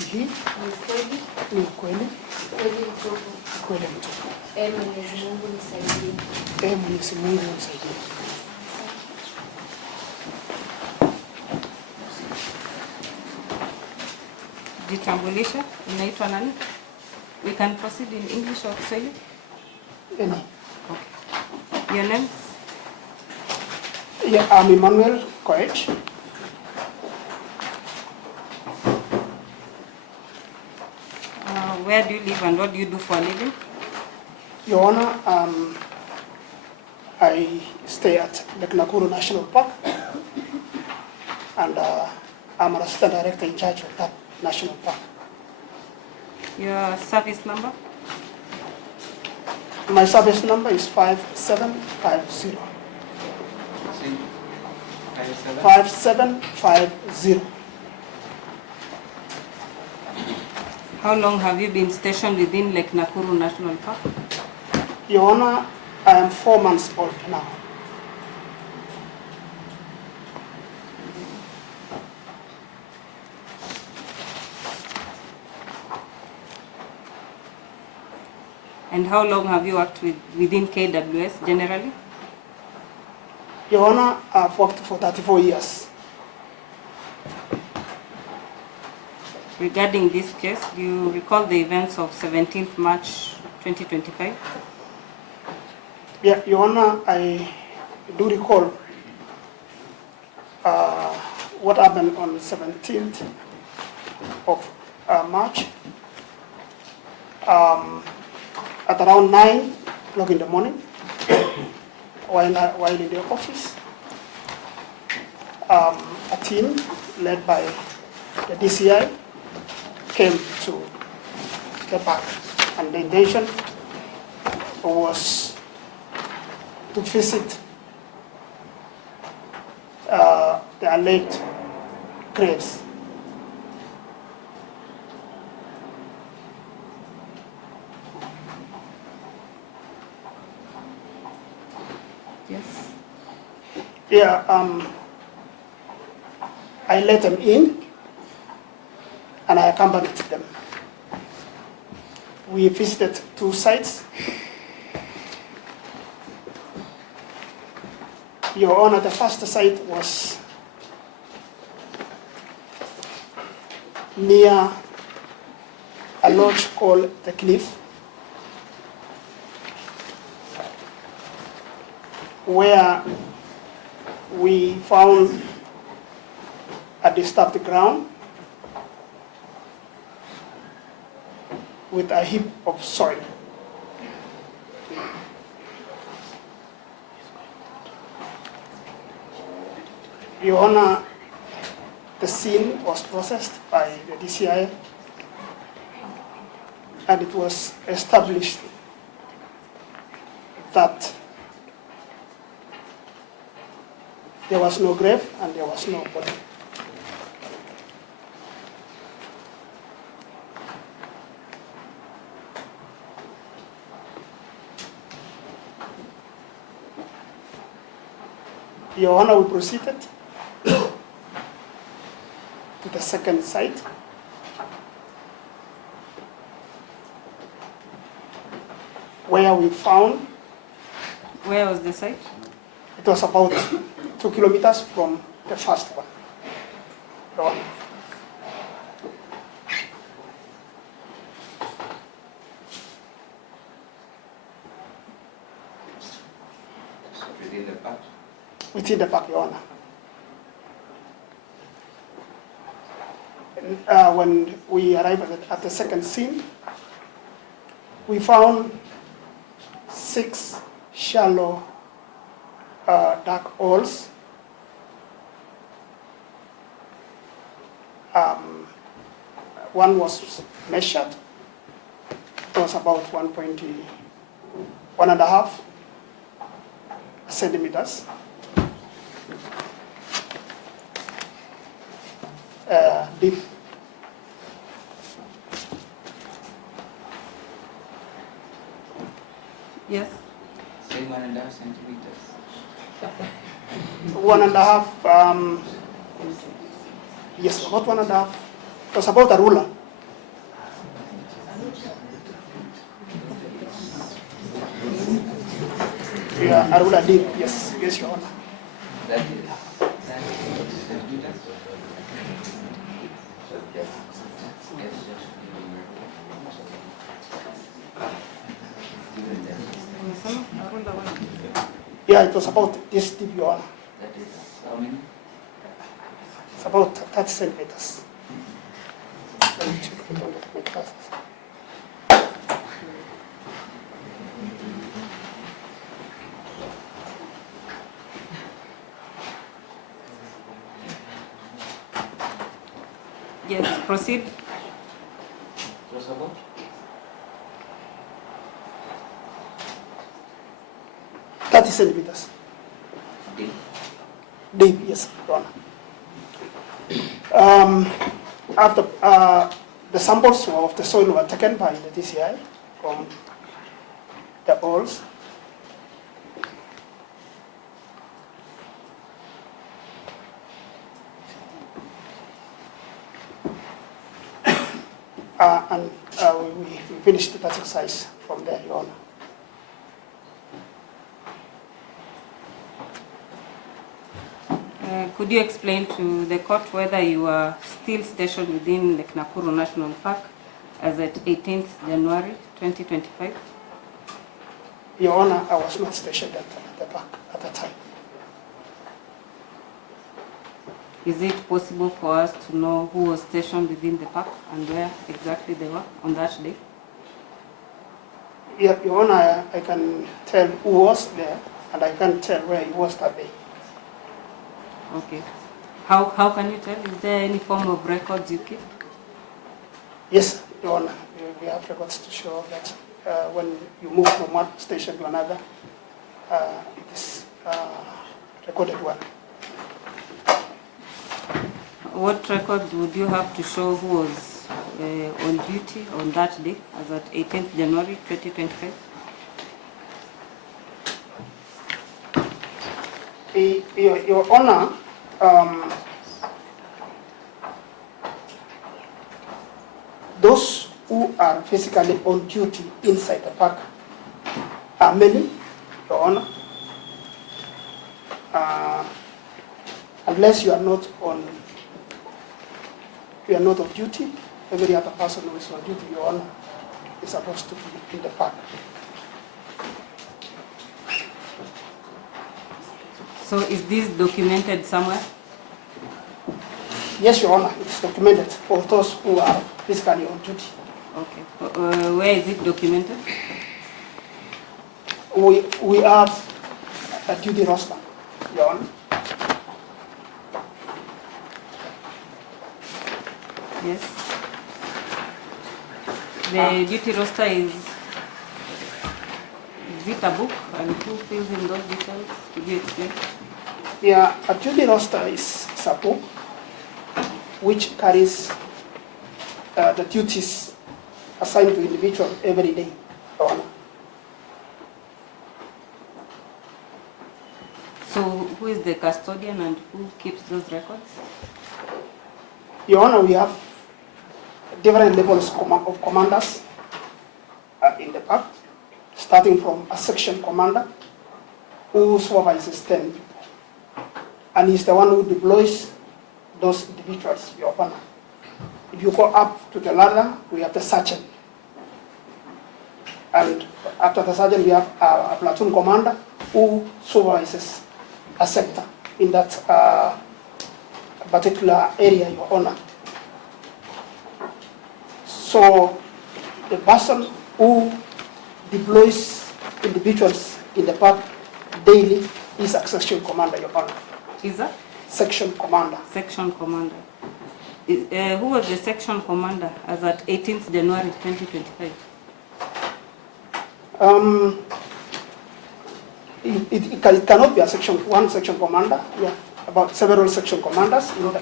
kesi hii ni ukweli mtupu. Mwenyezi Mungu nisaidie. Mwenyezi Mungu nisaidie. Jitambulisha, unaitwa nani? We can proceed in English or Kiswahili? Any. Okay. Your name? Yeah, I'm Emmanuel Koech. Where do you live and what do you do for a living? Your Honor, I stay at Lake Nakuru National Park, and I'm an assistant director in charge of that national park. Your service number? My service number is 5750. 5750. How long have you been stationed within Lake Nakuru National Park? Your Honor, I am 4 months old now. And how long have you worked within KWS generally? Your Honor, I've worked for 34 years. Regarding this case, do you recall the events of 17th March 2025? Yeah, Your Honor, I do recall what happened on the 17th of March. At around 9 o'clock in the morning, while in the office, a team led by the DCI came to the park, and the intention was to visit the alleged graves. Yes. Yeah, I let them in and I accompanied them. We visited 2 sites. Your Honor, the first site was near a lodge called The Cliff, where we found a disturbed ground with a heap of soil. Your Honor, the scene was processed by the DCI, and it was established that there was no grave and there was no body. Your Honor, we proceeded to the second site, where we found. Where was the site? It was about 2 kilometers from the first one. Your Honor. Within the park? Within the park, Your Honor. When we arrived at the second scene, we found 6 shallow dark holes. One was measured. It was about 1.5 centimeters. Deep. Yes. Say 1.5 centimeters. 1.5. Yes, about 1.5. It was about a ruler. Arula did, yes, yes, Your Honor. That is centimeters. Yes. Given that, Umesema Arunda one. Yeah, it was about this deep, Your Honor. that is how many? It's about 30 centimeters. Let me check it on my glasses. Yes, proceed. It was about? Centimeters. Deep. Deep, yes, Your Honor. After the samples of the soil were taken by the DCI from the holes, and we finished that exercise from there, Your Honor. Could you explain to the court whether you are still stationed within the Nakuru National Park as at 18th January 2025? Your Honor, I was not stationed at the park at the time. Is it possible for us to know who was stationed within the park and where exactly they were on that day? Yeah, Your Honor, I can tell who was there, and I can't tell where he was that day. Okay. How can you tell? Is there any form of records you keep? Yes, Your Honor, we have records to show that when you move from one station to another, it is recorded one. What records would you have to show who was on duty on that day, as at 18th January 2025? Your Honor, those who are physically on duty inside the park are many, Your Honor. Unless you are not on duty, every other person who is on duty, Your Honor, is supposed to be in the park. So is this documented somewhere? Yes, Your Honor, it's documented for those who are physically on duty. Okay. Where is it documented? We have a duty roster, Your Honor. Yes. The duty roster is it a book, and who fills in those details? Could you explain? Yeah, a duty roster is a book which carries the duties assigned to individual every day, Your Honor. So who is the custodian and who keeps those records? Your Honor, we have different levels of commanders in the park, starting from a section commander who supervises 10 people. And he's the one who deploys those individuals, Your Honor. If you go up to the ladder, we have the sergeant. And after the sergeant, we have a platoon commander who supervises a sector in that particular area, Your Honor. So the person who deploys individuals in the park daily is a section commander, Your Honor. Is that? Section commander. Section commander. Who was the section commander as at 18th January 2025? It cannot be one section commander. We have about several section commanders in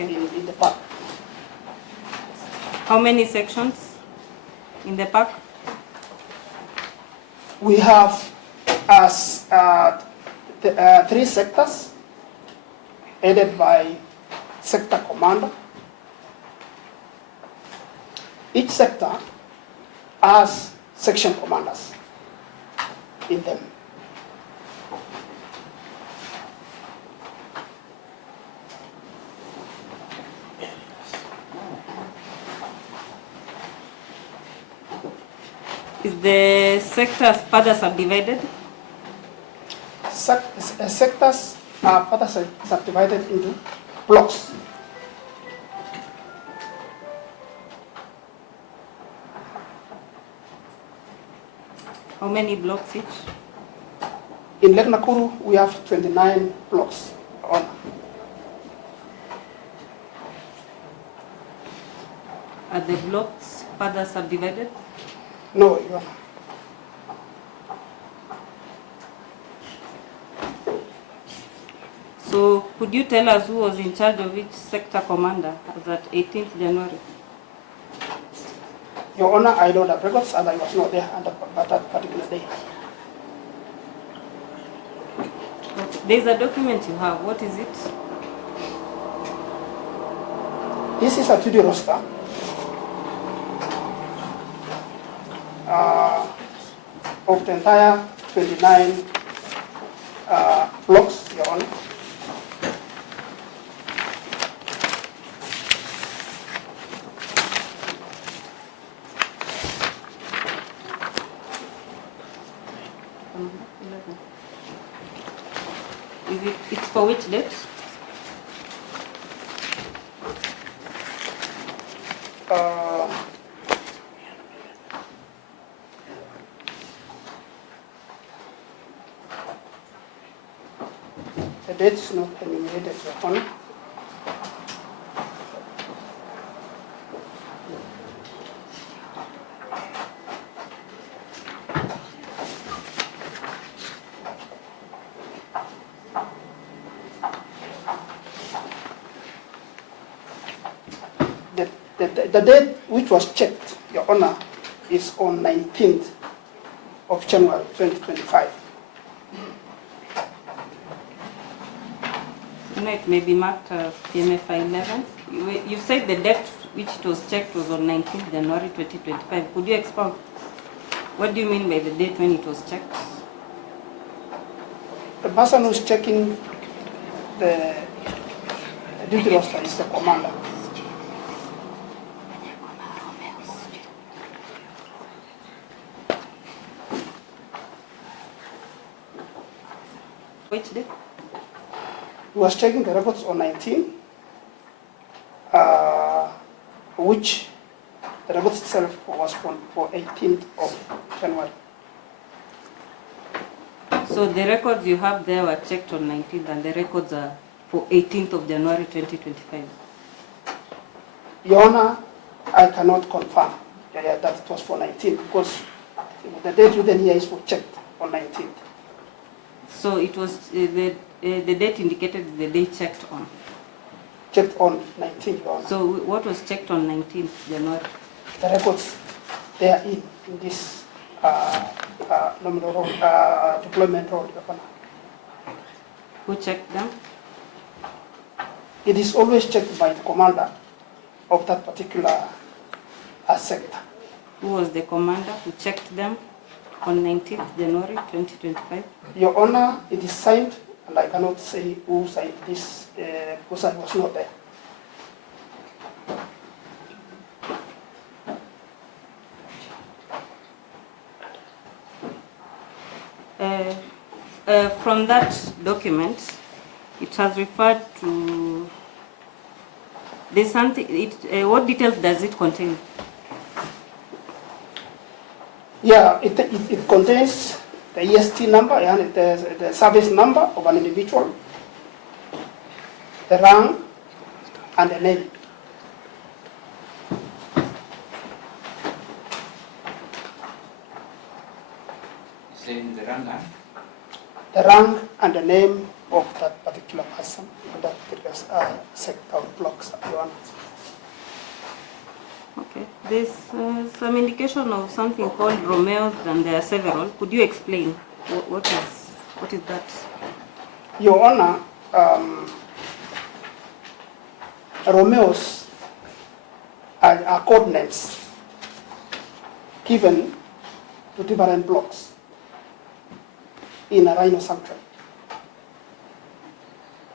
the park. How many sections in the park? We have 3 sectors headed by sector commander. Each sector has section commanders in them. Is the sector further subdivided? Sectors are further subdivided into blocks. How many blocks each? In Lake Nakuru, we have 29 blocks. Your Honor. Are the blocks further subdivided? No, Your Honor. So could you tell us who was in charge of each sector commander as at 18th January? Your Honor, I don't have records and I was not there at that particular day. There's a document you have. What is it? This is a duty roster of the entire 29 blocks, Your Honor. It's for which date? The date is not enumerated, Your Honor. The date which was checked, Your Honor, is on 19th of January 2025. No, it may be marked as PMFI 11. You said the date which it was checked was on 19th January 2025. Could you expound? What do you mean by the date when it was checked? The person who's checking the duty roster is the commander. Which date? He was checking the records on 19, which the records itself was for 18th of January. So the records you have there were checked on 19th and the records are for 18th of January 2025. Your Honor, I cannot confirm that it was for 19 because the date within here is for checked on 19th. So it was the date indicated is the day checked on. Checked on 19th, Your Honor. So what was checked on 19th January? The records, they are in this nominal roll, deployment roll, Your Honor. Who checked them? It is always checked by the commander of that particular sector. Who was the commander who checked them on 19th January 2025? Your Honor, it is signed, and I cannot say who signed this because I was not there. From that document, it has referred to there's something. What details does it contain? Yeah, it contains the EST number and the service number of an individual, the rank, and the name. Saying the rank and? The rank and the name of that particular person in that particular sector of blocks, Your Honor. Okay. There's some indication of something called Romeo's, and there are several. Could you explain what is that? Your Honor, Romeo's are code names given to different blocks in a rhino sanctuary.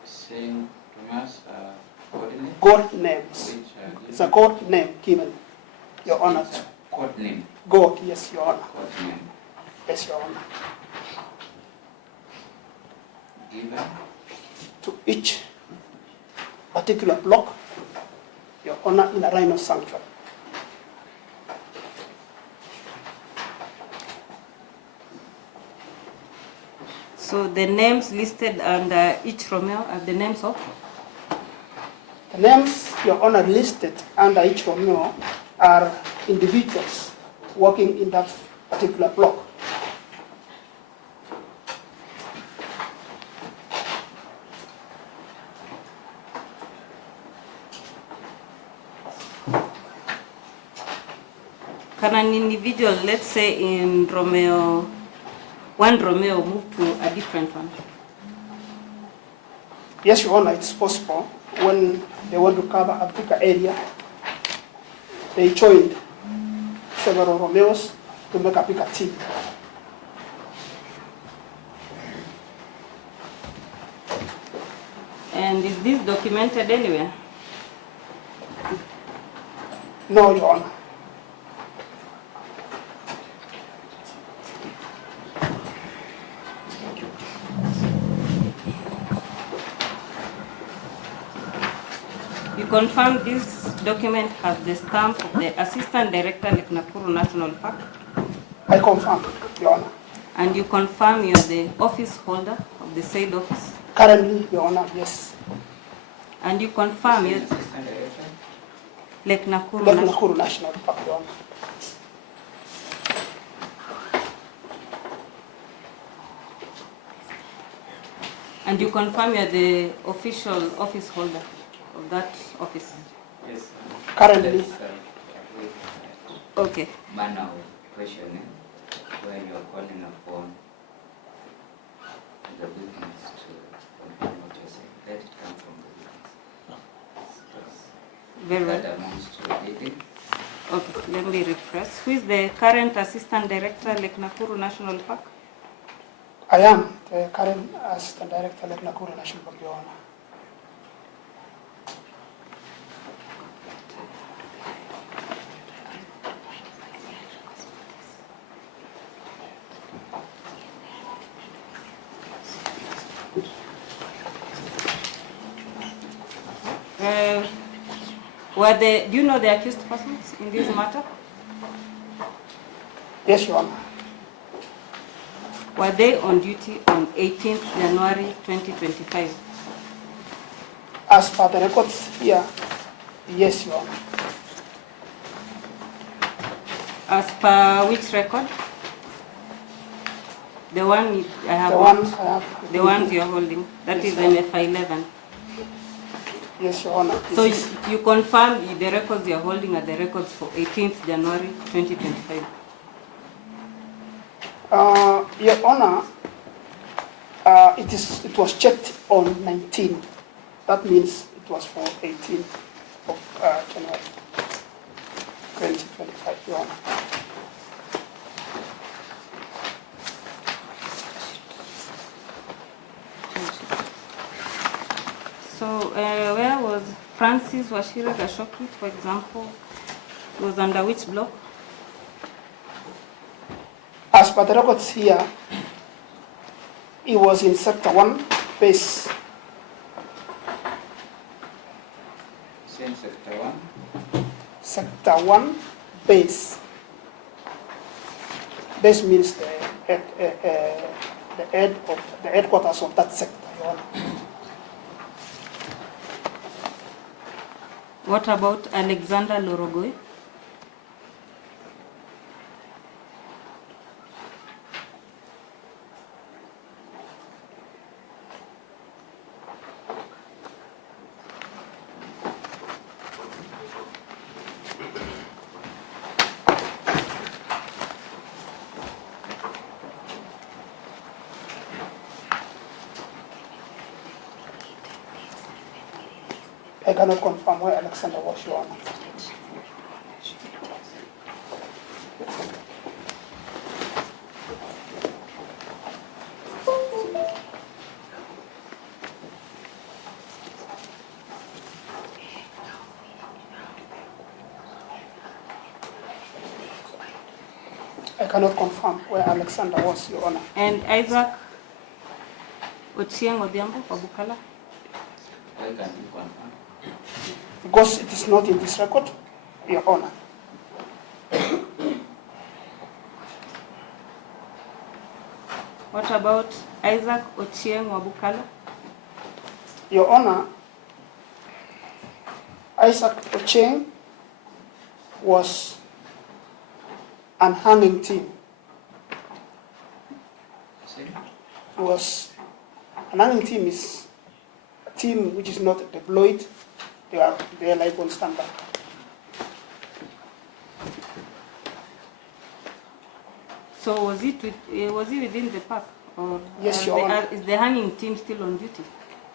Saying Thomas coordinate? Code names. Which It's a code name given, Your Honor, Court name. Go, yes, Your Honor. Court name. Yes, Your Honor. Given. To each particular block, Your Honor, in a rhino sanctuary. So the names listed under each Romeo are the names of? The names, Your Honor, listed under each Romeo are individuals working in that particular block. Can an individual, let's say in Romeo, one Romeo move to a different one? Yes, Your Honor, it's possible. When they want to cover a bigger area, they joined several Romeos to make a bigger team. And is this documented anywhere? No, Your Honor. You confirm this document has the stamp of the Assistant Director, Lake Nakuru National Park? I confirm, Your Honor. And you confirm you're the office holder of the said office? Currently, Your Honor, yes. And you confirm you're Assistant Director. Lake Nakuru Lake National Nakuru National Park, Your Honor. And you confirm you're the official office holder of that office? Yes. Currently. That's, Okay. manner of questioning where you are calling upon the witness to confirm what you're saying. Let it come from the witness. Very well. That amounts to reading. Okay, let me refresh. Who is the current Assistant Director, Lake Nakuru National Park? I am the current Assistant Director, Lake Nakuru National Park, Your Honor. Do you know the accused persons in this matter? Yes, Your Honor. Were they on duty on 18th January 2025? As per the records here, yes, Your Honor. As per which record? The one I have. The ones I have. The ones you're holding. That Yes, is sir. in FA11. Yes, Your Honor. So This is- you confirm the records you're holding are the records for 18th January 2025? Your Honor, it was checked on 19. That means it was for 18th of January 2025, Your Honor. So where was Francis Washira Gashoki, for example? It was under which block? As per the records here, he was in Sector 1, base. Same sector 1. Sector 1, base. Base means the headquarters of that sector, Your Honor. What about Alexander Lorogoi? I cannot confirm where Alexander was, Your Honor. I cannot confirm where Alexander was, Your Honor. And Isaac Ochieng Odhiambo for Bukala? Why can't you confirm? Because it is not in this record, Your Honor. What about Isaac Ochieng Wabukala? Your Honor, Isaac Ochieng was an hanging team. See? An hanging team is a team which is not deployed. They are like on standby. So was he within the park? Or Yes, Your Honor. is the hanging team still on duty?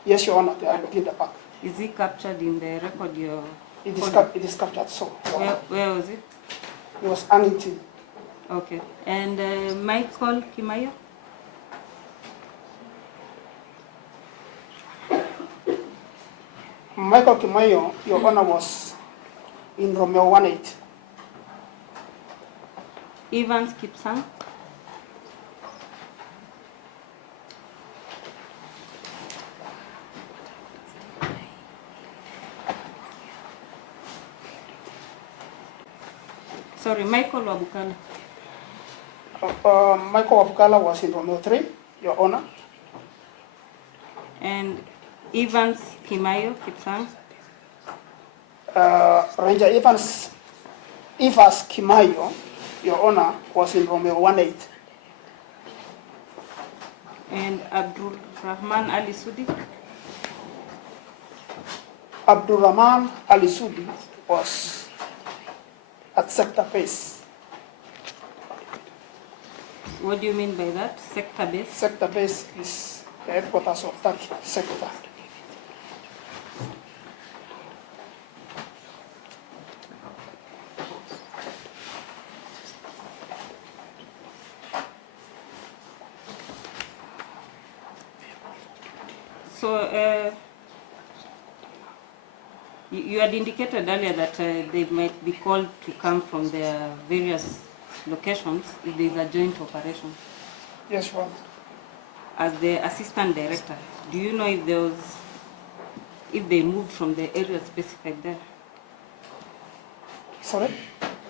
Yes, Your Honor, they are within the park. Is he captured in the record? It is captured, so. Where was it? It was hanging team. Okay. And Michael Kimayo? Michael Kimayo, Your Honor, was in Romeo 18. Evans Kipsang? Sorry, Michael Wabukala. Michael Wabukala was in Romeo 3, Your Honor. And Evans Kimayo Kipsang? Ranger Evans Kimayo, Your Honor, was in Romeo 18. And Abdul Rahman Ali Sudi? Abdul Rahman Ali Sudi was at sector base. What do you mean by that? Sector base? Sector base is the headquarters of that sector. So you had indicated earlier that they might be called to come from their various locations if there is a joint operation. Yes, Your Honor. As the assistant director, do you know if they moved from the area specified there? Sorry?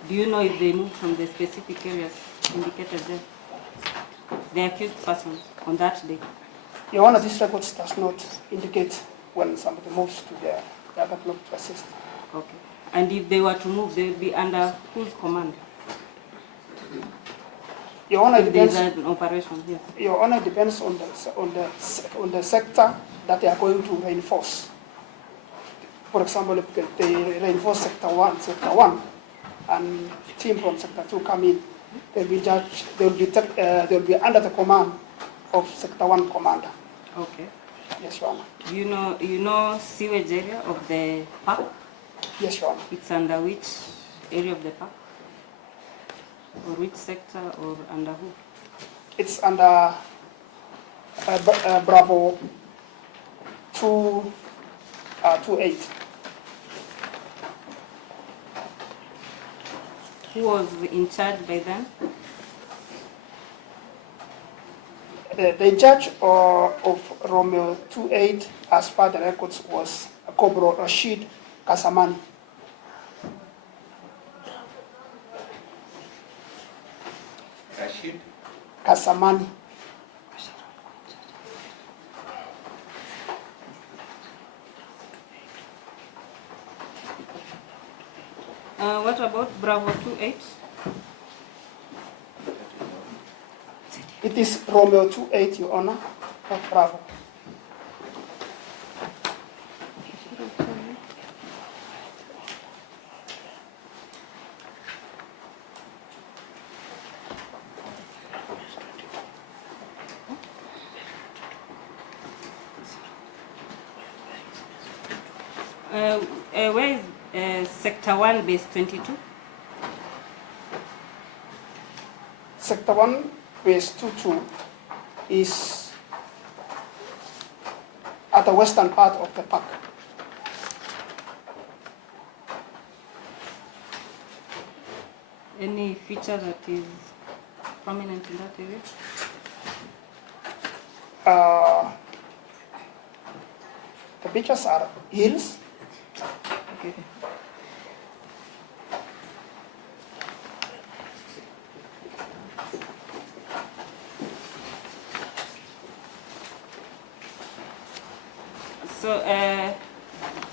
Do you know if they moved from the specific areas indicated there? The accused persons on that day? Your Honor, this record does not indicate when somebody moves to the other block to assist. Okay. And if they were to move, they would be under whose command? Your Honor, If there is depends. an operation, yes. Your Honor, depends on the sector that they are going to reinforce. For example, if they reinforce sector one, and team from sector 2 come in, they'll be under the command of sector 1 commander. Okay. Yes, Your Honor. You know sewage area of the park? Yes, Your Honor. It's under which area of the park? Or which sector or under who? It's under Bravo 28. Who was in charge by then? The judge of Romeo 28, as per the records, was Cobra Rashid Kasamani. Rashid? Kasamani. What about Bravo 28? It is Romeo 28, Your Honor, not Bravo. Where is Sector 1, Base 22? Sector 1, Base 22 is at the western part of the park. Any feature that is prominent in that area? The beaches are hills. Okay. So,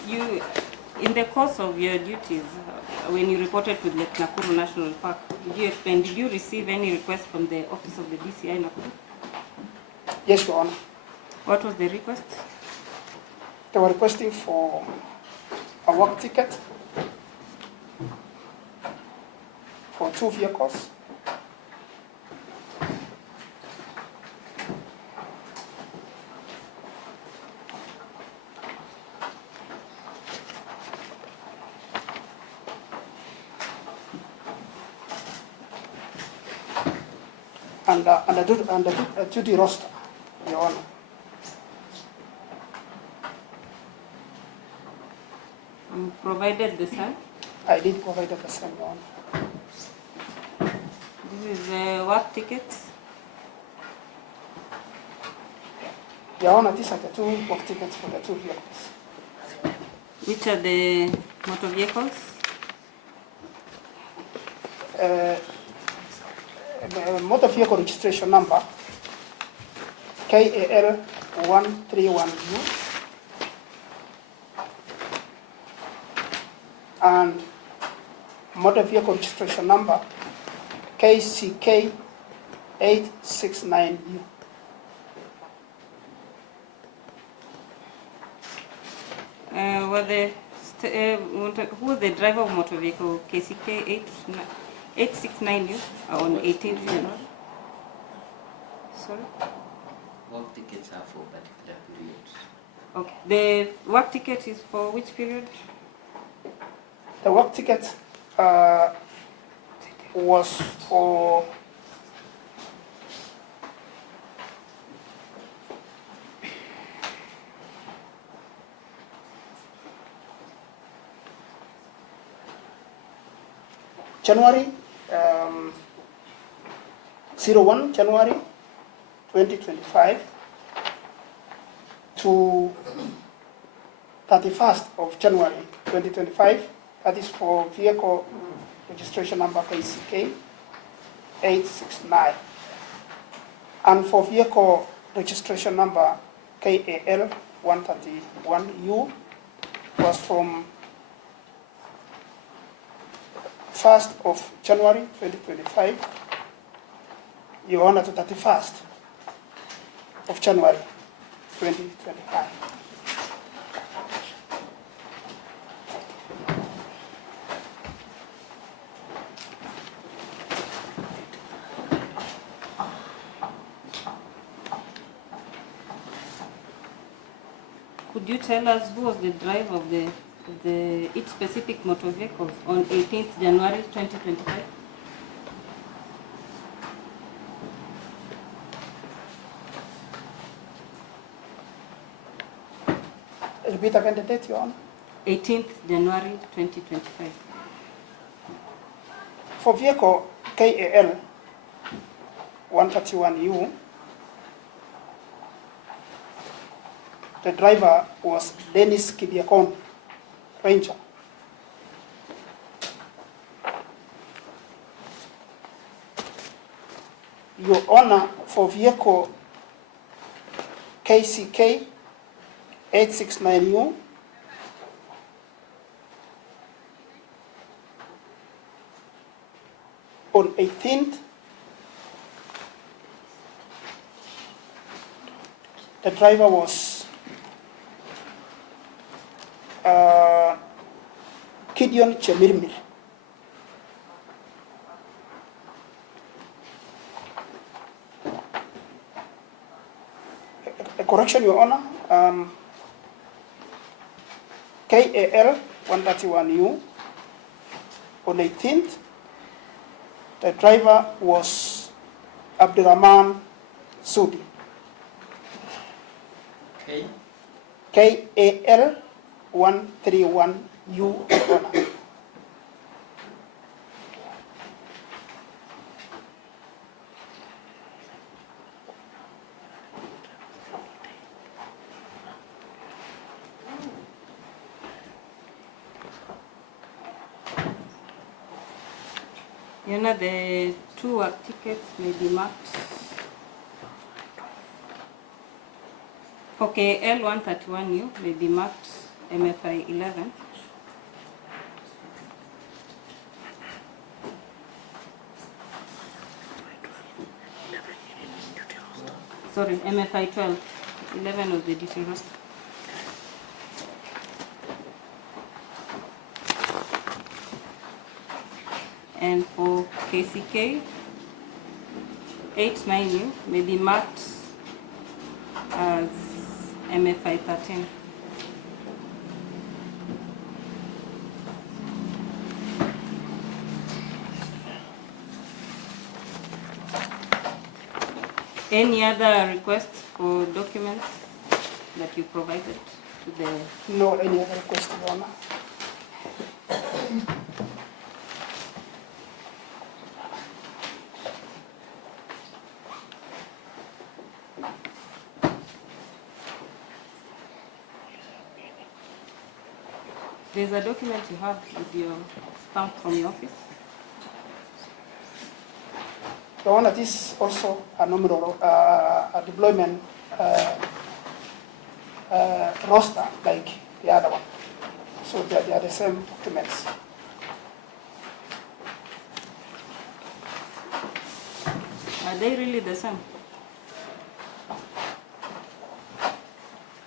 you, in the course of your duties, when you reported to Lake Nakuru National Park, did you receive any request from the office of the DCI Nakuru? Yes, Your Honor. What was the request? They were requesting for a work ticket for 2 vehicles. And a duty roster, Your Honor. You provided the same? I did provide the same, Your Honor. This is work tickets? Your Honor, these are the 2 work tickets for the 2 vehicles. Which are the motor vehicles? Motor vehicle registration number KAL 131U and motor vehicle registration number KCK 869U. Who was the driver of motor vehicle KCK 869U on 18th January? Sorry? Work tickets are for particular periods. Okay. The work ticket is for which period? The work ticket was for January 01 January 2025 to 31st of January 2025. That is for vehicle registration number KCK 869. And for vehicle registration number KAL 131U was from 1st of January 2025, Your Honor, to 31st of January 2025. Could you tell us who was the driver of each specific motor vehicle on 18th January 2025? Repeat again the date, Your Honor. 18th January 2025. For vehicle KAL 131U, the driver was Dennis Kibiakon, Ranger. Your Honor, for vehicle KCK 869U, on 18th, the driver was Gideon Chemirmir. A correction, Your Honor. KAL 131U on 18th, the driver was Abdurrahman Sudi. Okay. KAL 131U, Your Honor. You know, the 2 work tickets may be marked. Okay, L131U may be marked MFI 11. Sorry, MFI 12. 11 was the duty roster. And for KCK, 89U may be marked as MFI 13. Any other requests for documents that you provided to the... No any other request, Your Honor. There's a document you have with your stamp from your office. Your Honor, this is also a nominal a deployment roster like the other one. So they are the same documents. Are they really the same?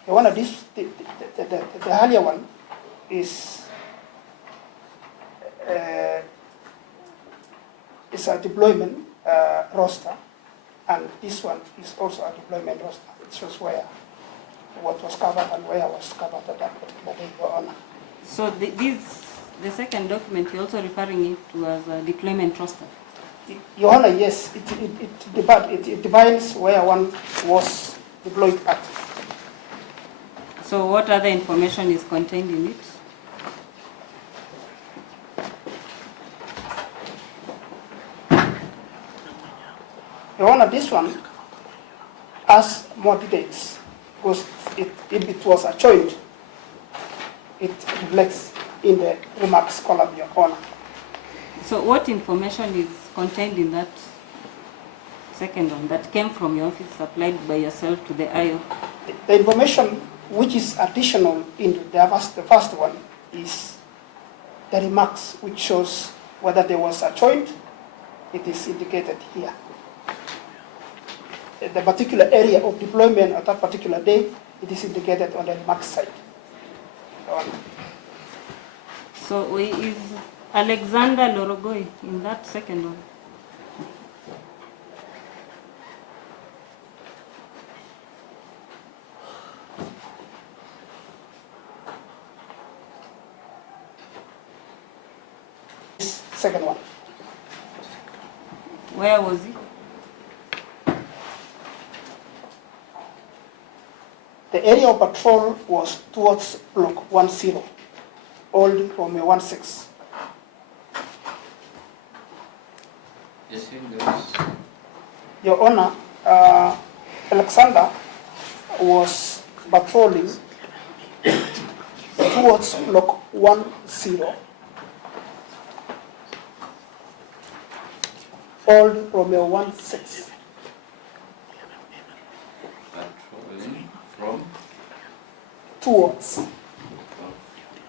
Your Honor, this the earlier one is a deployment roster, and this one is also a deployment roster. It shows where what was covered and where was covered at that particular day, Your Honor. So the second document, you're also referring it to as a deployment roster? Your Honor, yes, it defines where one was deployed at. So what other information is contained in it? Your Honor, this one has more details because if it was a joint, it reflects in the remarks column, Your Honor. So what information is contained in that second one that came from your office, supplied by yourself to the IO? The information which is additional into the first one is the remarks, which shows whether there was a joint. It is indicated here. The particular area of deployment at that particular day, it is indicated on the remarks side. So is Alexander Lorogoi in that second one? This second one. Where was he? The area of patrol was towards block 10, Old Romeo 16. Yes, those. Your Honor, Alexander was patrolling towards block 10, Old Romeo 16. Patrolling from? Towards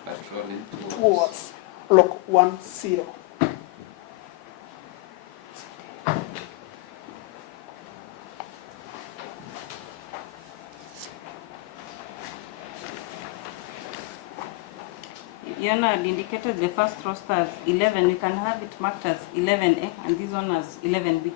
Patrolling towards block 10. Yana had indicated the first roster as 11. We can have it marked as 11A and this one as 11B.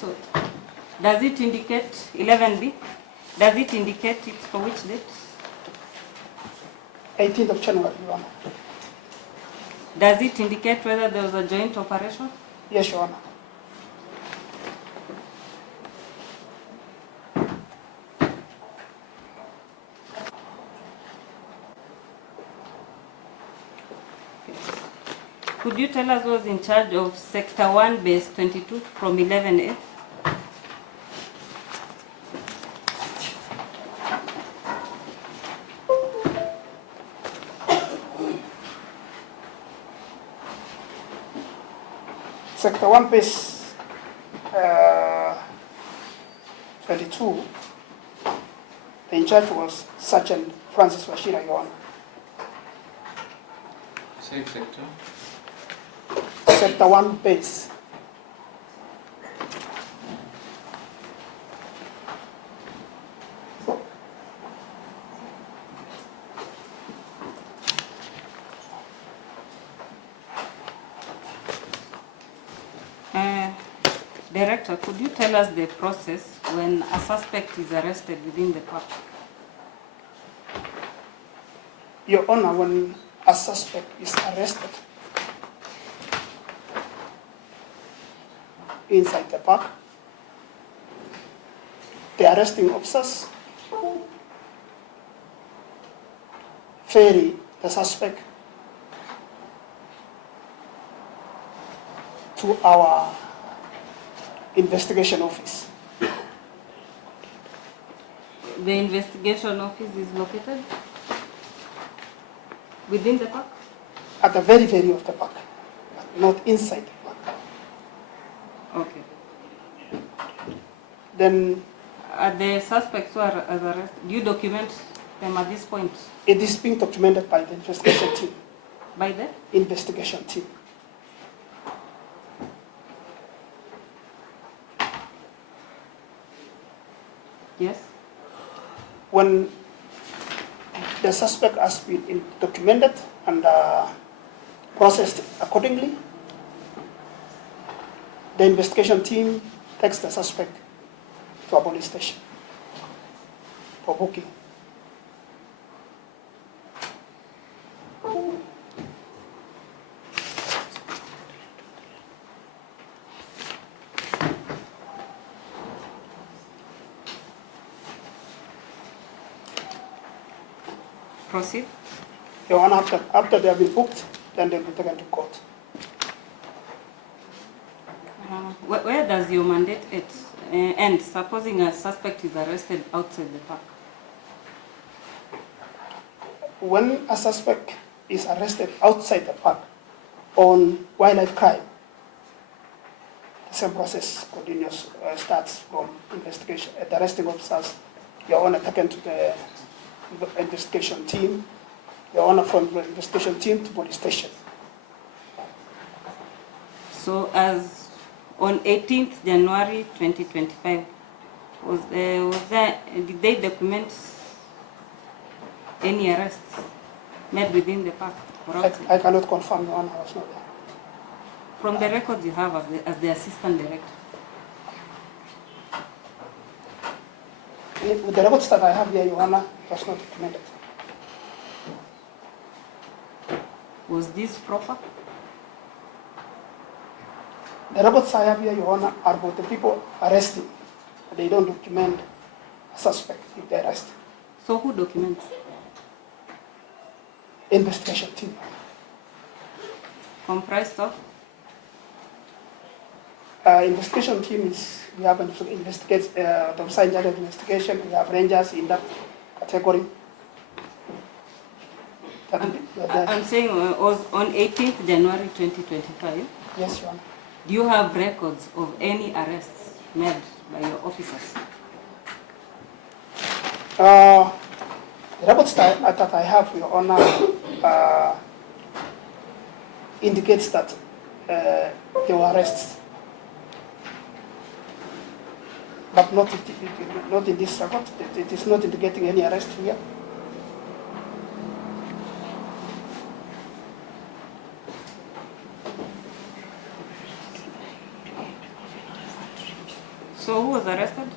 So, does it indicate 11B? Does it indicate it for which date? 18th of January, Your Honor. Does it indicate whether there was a joint operation? Yes, Your Honor. Could you tell us who was in charge of Sector 1, Base 22 from 11A? Sector 1 base 22, the in charge was Sergeant Francis Washira, Your Honor. Same sector. Sector 1 base. Director, could you tell us the process when a suspect is arrested within the park? Your Honor, when a suspect is arrested inside the park, the arresting officers ferry the suspect to our investigation office. The investigation office is located within the park? At the very of the park, but not inside the park. Okay. Then The suspects who are arrested, do you document them at this point? it is being documented by the investigation team. By the? Investigation team. Yes. When the suspect has been documented and processed accordingly, the investigation team takes the suspect to a police station for booking. Proceed. Your Honor, after they have been booked, then they'll be taken to court. Where does your mandate end, supposing a suspect is arrested outside the park? When a suspect is arrested outside the park on wildlife crime, the same process continues, starts from investigation. The arresting officers, Your Honor, taken to the investigation team, Your Honor, from the investigation team to police station. So as on 18th January 2025, did they document any arrests made within the park? Or outside? I cannot confirm, Your Honor, I was not there. From the records you have as the assistant director, With the records that I have here, Your Honor, it was not documented. was this proper? The records I have here, Your Honor, are about the people arresting. They don't document a suspect if they arrest. So who documents? Investigation team. Comprised of? Investigation team is, we have an investigate, the officer in charge of investigation, we have rangers in that category. I'm saying was on 18th January 2025. Yes, Your Honor. Do you have records of any arrests made by your officers? The records that I have, Your Honor, indicates that there were arrests, but not in this record. It is not indicating any arrest here. So who was arrested?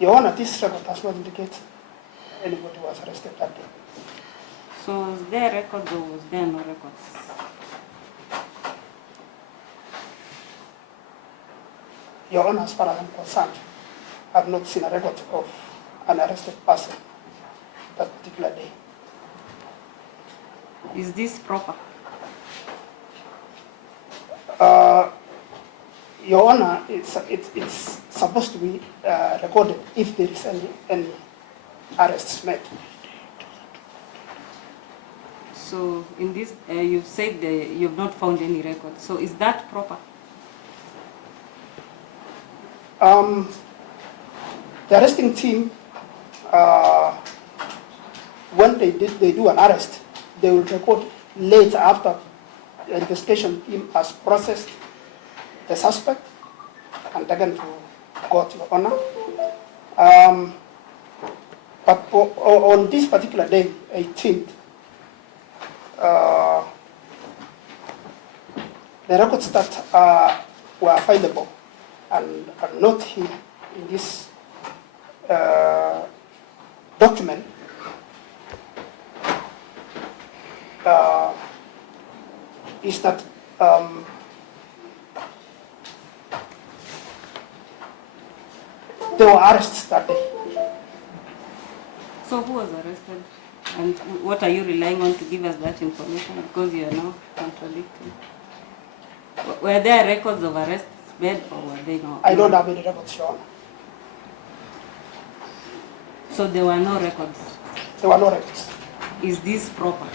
Your Honor, this record does not indicate anybody was arrested that day. So was there records or was there no records? Your Honor, as far as I'm concerned, I have not seen a record of an arrested person that particular day. Is this proper? Your Honor, it's supposed to be recorded if there is any arrests made. So in this, you've said you've not found any record. So is that proper? The arresting team, when they do an arrest, they will record later after the investigation team has processed the suspect and taken to court, Your Honor. But on this particular day, 18th, the records that were available and are not here in this document is that there were arrests that day. So who was arrested? And what are you relying on to give us that information? Because you are now contradicting. Were there records of arrests made or were they not? I don't have any records, Your Honor. So there were no records. There were no records. Is this proper?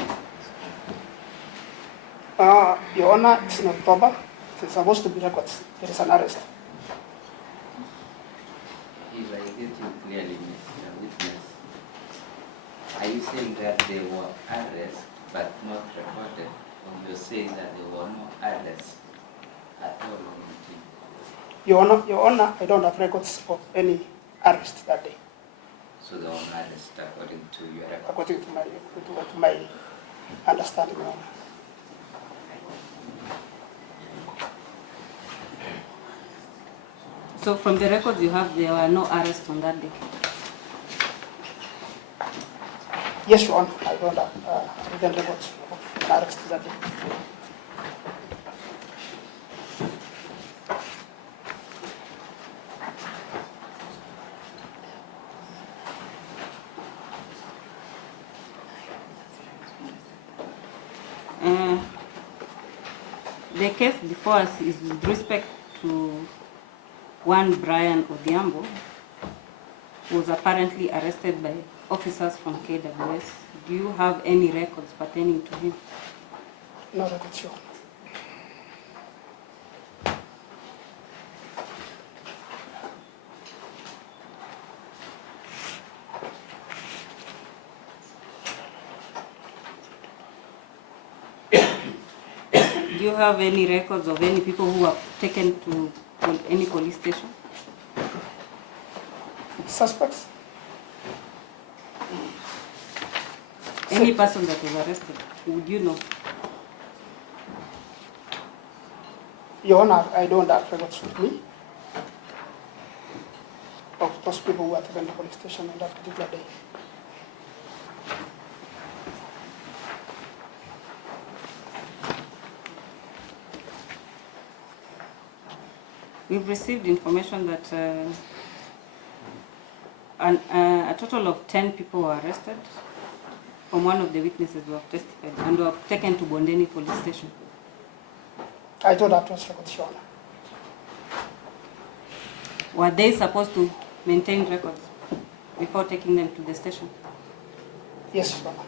Your Honor, it's not proper. It's supposed to be records. There is an arrest. If I get you clearly, Mr. Witness, are you saying that there were arrests but not recorded, or you're saying that there were no arrests at all on the team? Your Honor, I don't have records of any arrest that day, So there were no arrests according to your record? according to my understanding, Your Honor. So from the records you have, there were no arrests on that day. Yes, Your Honor, I don't have written records of an arrest that day. The case before us is with respect to one Brian Odhiambo, who was apparently arrested by officers from KWS. Do you have any records pertaining to him? No records, Your Honor. Do you have any records of any people who were taken to any police station? Suspects? Any person that was arrested, would you know? Your Honor, I don't have records with me of those people who were taken to the police station on that particular day. We've received information that a total of 10 people were arrested from one of the witnesses who have testified and were taken to Bondeni police station. I don't have those records, Your Honor. Were they supposed to maintain records before taking them to the station? Yes, Your Honor.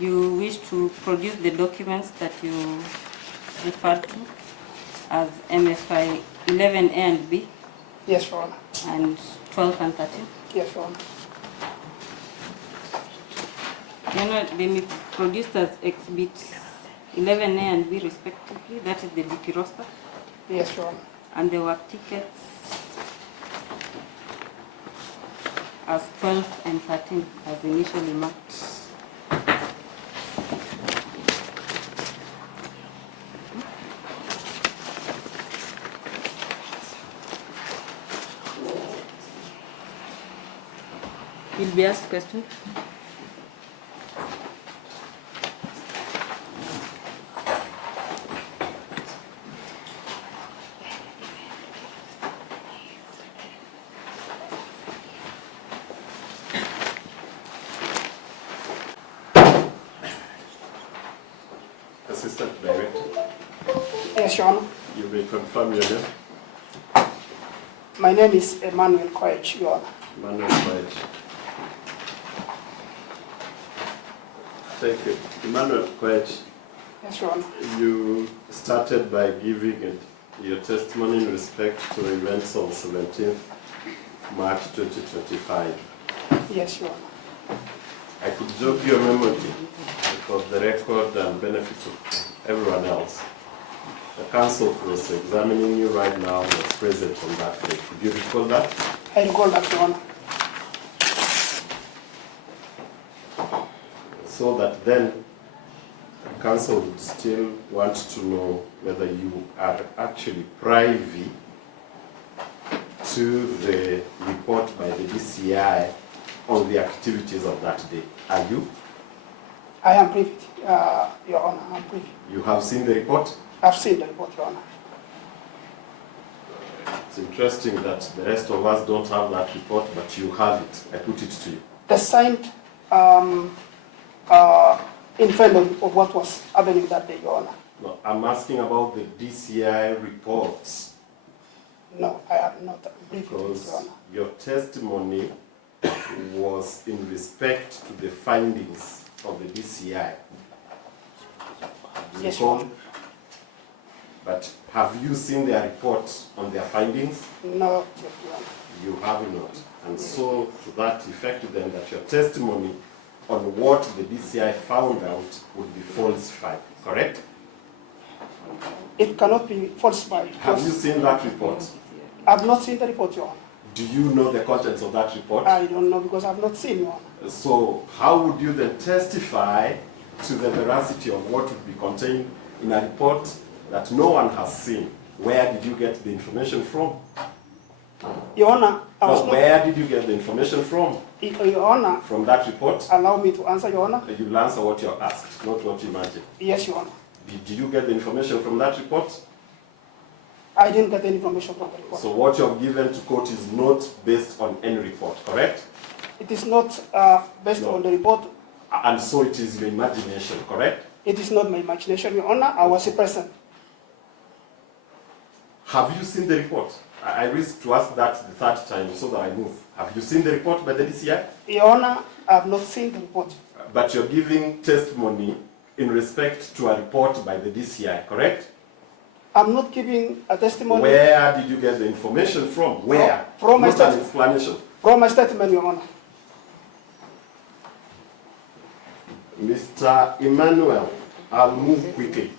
You wish to produce the documents that you referred to as MFI 11A and B Yes, Your Honor. and 12 and 13? Yes, Your Honor. You know, they may be produced as exhibits 11A and B respectively, that is the duty roster, Yes, Your Honor. and the work tickets as 12 and 13 as initially marked. You'll be asked questions. Assistant Director. Yes, Your Honor. You may confirm your name. My name is Emmanuel Koech, Your Honor. Manuel Koech. Thank you. Emmanuel Koech, Yes, Your Honor. you started by giving your testimony in respect to the events of 17th March 2025. Yes, Your Honor. I could jog your memory for the record and benefit of everyone else. The council who is examining you right now was present on that day. Could you recall that? I recall that, Your Honor. So that then the council would still want to know whether you are actually privy to the report by the DCI on the activities of that day. Are you? I am privy, Your Honor. I am privy. You have seen the report? I've seen the report, Your Honor. It's interesting that the rest of us don't have that report, but you have it. I put it to you. The signed in front of what was happening that day, Your Honor. No, I'm asking about the DCI reports No, I am not privy to this, because Your Honor. your testimony was in respect to the findings of the DCI. Yes, Recall? Your Honor. But have you seen their report on their findings? No, Your Honor. You have not. And so, to that effect, then, that your testimony on what the DCI found out would be falsified, correct? It cannot be falsified. Have you seen that report? I've not seen the report, Your Honor. Do you know the contents of that report? I don't know because I've not seen, Your Honor. So, how would you then testify to the veracity of what would be contained in a report that no one has seen? Where did you get the information from? Your Honor, I was No, not. where did you get the information from? Your Honor, From that report? allow me to answer, Your Honor. You will answer what you're asked, not what you imagine. Yes, Your Honor. Did you get the information from that report? I didn't get any information from the report. So what you have given to court is not based on any report, correct? It is not based No. on the report. And so it is your imagination, correct? It is not my imagination, Your Honor. I was present. Have you seen the report? I risk to ask that the third time so that I move. Have you seen the report by the DCI? Your Honor, I have not seen the report. But you're giving testimony in respect to a report by the DCI, correct? I'm not giving a testimony. Where did you get the information from? Where? From my Not an state- explanation. From my statement, Your Honor. Mr. Emmanuel, I'll move quickly.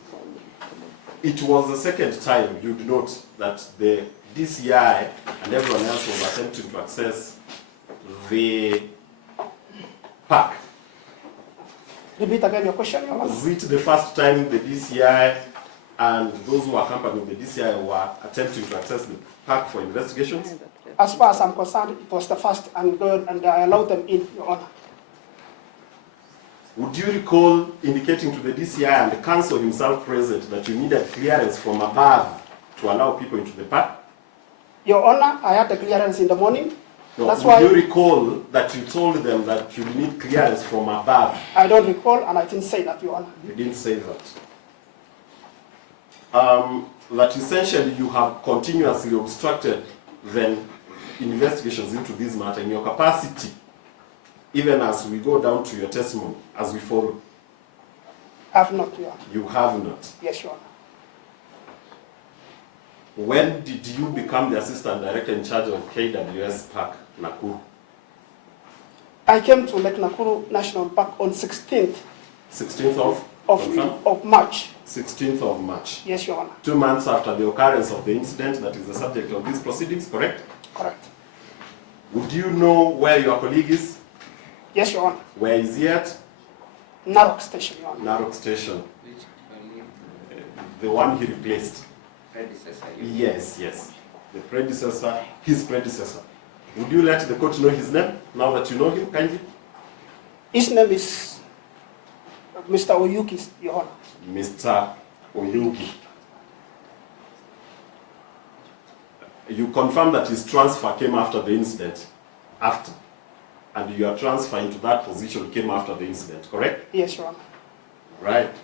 It was the second time you'd note that the DCI and everyone else was attempting to access the park. Repeat again your question, Your Honor. Was it the first time the DCI and those who accompanied the DCI were attempting to access the park for investigations? As far as I'm concerned, it was the first and I allowed them in, Your Honor. Would you recall indicating to the DCI and the council himself present that you needed clearance from above to allow people into the park? Your Honor, I had the clearance in the morning. No, That's would why you recall that you told them that you need clearance from above? I don't recall and I didn't say that, Your Honor. You didn't say that. That essentially you have continuously obstructed then investigations into this matter in your capacity, even as we go down to your testimony, as we follow. I have not, Your Honor. You have not. Yes, Your Honor. When did you become the assistant director in charge of KWS Park, Nakuru? I came to Lake Nakuru National Park on 16th 16th of of March. 16th of March. Yes, Your Honor. 2 months after the occurrence of the incident that is the subject of these proceedings, correct? Correct. Would you know where your colleague is? Yes, Your Honor. Where is he at? Narok Station, Your Honor. Narok Station. Which colleague? The one he replaced. Predecessor. Yes, yes. The predecessor, his predecessor. Would you let the court know his name, now that you know him, kindly? His name is Mr. Oyuki, Your Honor. Mr. Oyugi. You confirm that his transfer came after the incident? After. And your transfer into that position came after the incident, correct? Yes, Your Honor. Right.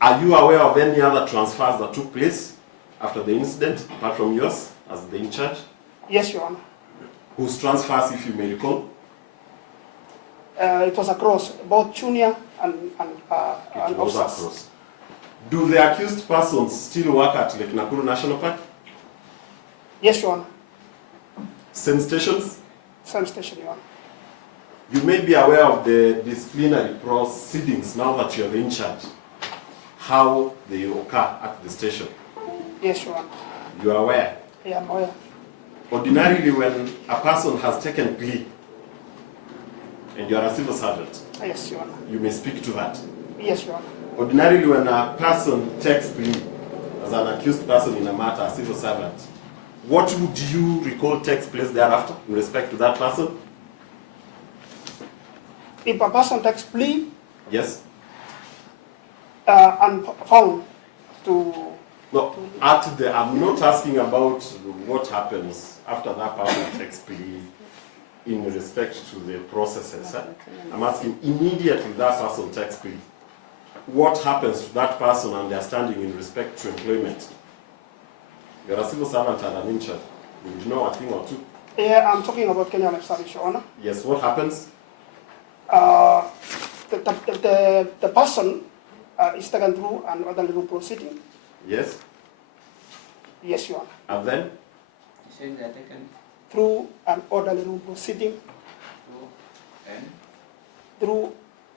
Are you aware of any other transfers that took place after the incident, apart from yours, as the in charge? Yes, Your Honor. Whose transfers, if you may recall? It was across both junior and It was officers. across. Do the accused persons still work at Lake Nakuru National Park? Yes, Your Honor. Same stations? Same station, Your Honor. You may be aware of the disciplinary proceedings now that you're in charge, how they occur at the station. Yes, Your Honor. You are aware? I am aware. Ordinarily, when a person has taken plea and you are a civil servant, Yes, Your Honor. you may speak to that. Yes, Your Honor. Ordinarily, when a person takes plea as an accused person in a matter, a civil servant, what would you recall takes place thereafter in respect to that person? If a person takes plea Yes? and found to, No, I'm not asking about what happens after that person takes plea in respect to the processes. I'm asking immediately that person takes plea. What happens to that person and their standing in respect to employment? You're a civil servant and an in charge. You would know a thing or two. yeah, I'm talking about Kenya Life Service, Your Honor. Yes, what happens? The person is taken through an orderly room proceeding. Yes, Yes, Your Honor. and then? You said they are taken Through an orderly room proceeding. through and Through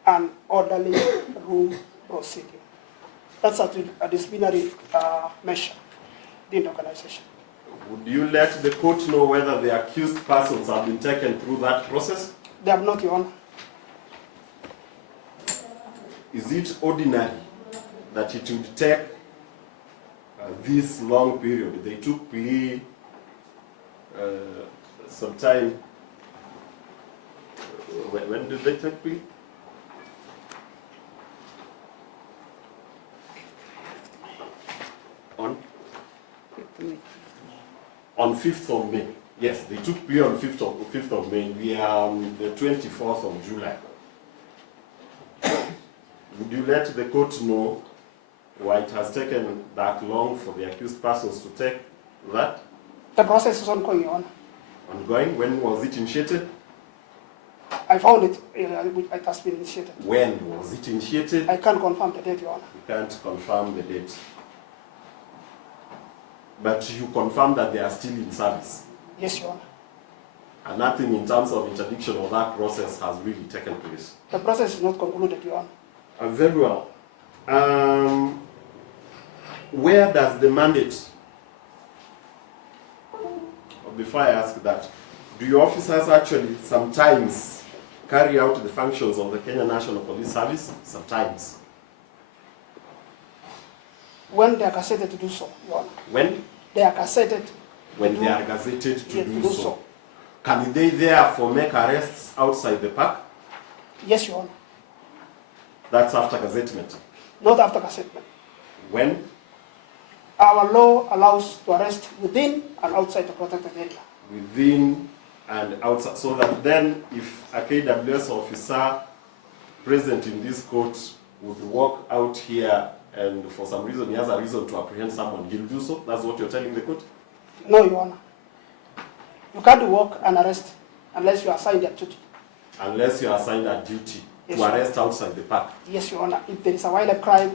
an orderly room proceeding. That's a disciplinary measure in the organization. Would you let the court know whether the accused persons have been taken through that process? They have not, Your Honor. Is it ordinary that it would take this long period? They took plea sometime. When did they take plea? On 5th of May. Yes, they took plea on 5th of May. We are on the 24th of July. Would you let the court know why it has taken that long for the accused persons to take that? The process is ongoing, Your Honor. Ongoing? When was it initiated? I found it, it has been initiated. When was it initiated? I can't confirm the date, Your Honor. You can't confirm the date. But you confirm that they are still in service. Yes, Your Honor. And nothing in terms of interdiction of that process has really taken place. The process is not concluded, Your Honor. Very well. Where does the mandate, or before I ask that, do your officers actually sometimes carry out the functions of the Kenya National Police Service? Sometimes. When they are gazetted to do so, Your Honor. When? They are gazetted. When they are gazetted to do so. Can they therefore make arrests outside the park? Yes, Your Honor. That's after gazettement. Not after gazettement. When? Our law allows to arrest within and outside the protected area. Within and outside. So that then if a KWS officer present in this court would walk out here and for some reason he has a reason to apprehend someone, he'll do so? That's what you're telling the court? No, Your Honor. You can't walk and arrest unless you are assigned a duty. Unless you are assigned a duty Yes, to arrest outside the park. Yes, Your Honor. If there is a violent crime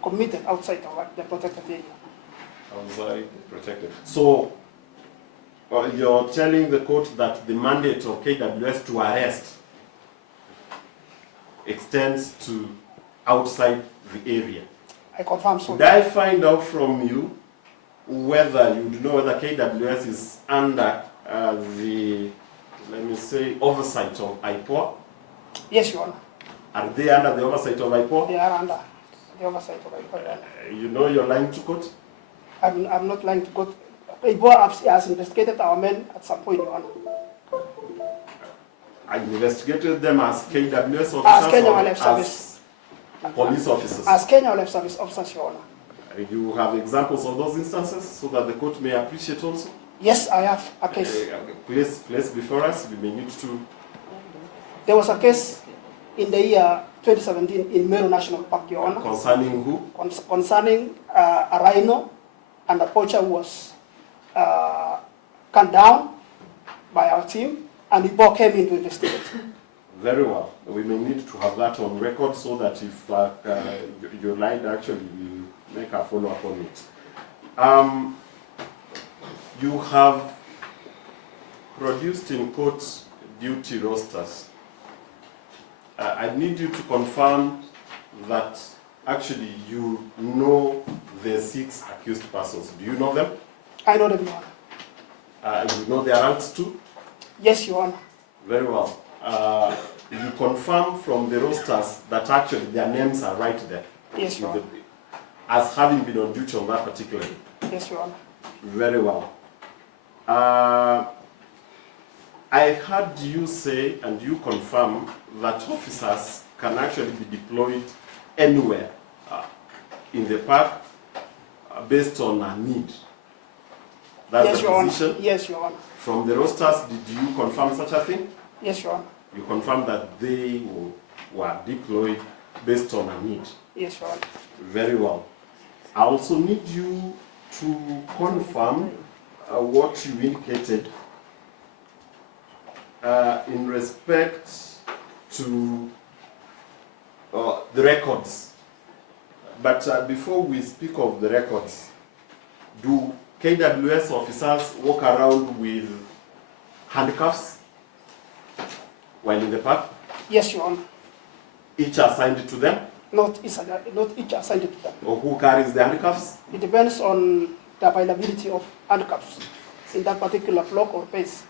committed outside the protected area. Outside protected. So you're telling the court that the mandate of KWS to arrest extends to outside the area. I confirm so. Could I find out from you whether you know whether KWS is under the, let me say, oversight of IPOA? Yes, Your Honor. Are they under the oversight of IPOA? They are under the oversight of IPOA. You know you're lying to court? I'm not lying to God. IPOA has investigated our men at some point, Your Honor. I investigated them as KWS officers As Kenya or Wildlife Service. as police officers. As Kenya Wildlife Service officers, Your Honor. You have examples of those instances so that the court may appreciate also? Yes, I have a case. Place before us, we may need to. There was a case in the year 2017 in Meru National Park, Your Honor. Concerning who? Concerning a rhino and a poacher who was cut down by our team, and the BOC came in to investigate. Very well. We may need to have that on record so that if you lied, actually, we make a follow-up on it. You have produced in court duty rosters. I need you to confirm that actually you know the 6 accused persons. Do you know them? I know them, Your Honor. You know their ranks too? Yes, Your Honor. Very well. You confirm from the rosters that actually their names are right there? Yes, Your Honor. As having been on duty on that particular day? Yes, Your Honor. Very well. I heard you say, and you confirm, that officers can actually be deployed anywhere in the park based on a need. That's Yes, the Your Honor. position? Yes, Your Honor. From the rosters, did you confirm such a thing? Yes, Your Honor. You confirm that they were deployed based on a need? Yes, Your Honor. Very well. I also need you to confirm what you indicated in respect to the records. But before we speak of the records, do KWS officers walk around with handcuffs while in the park? Yes, Your Honor. Each assigned to them? Not each assigned to them. Or who carries the handcuffs? It depends on the availability of handcuffs in that particular block or base.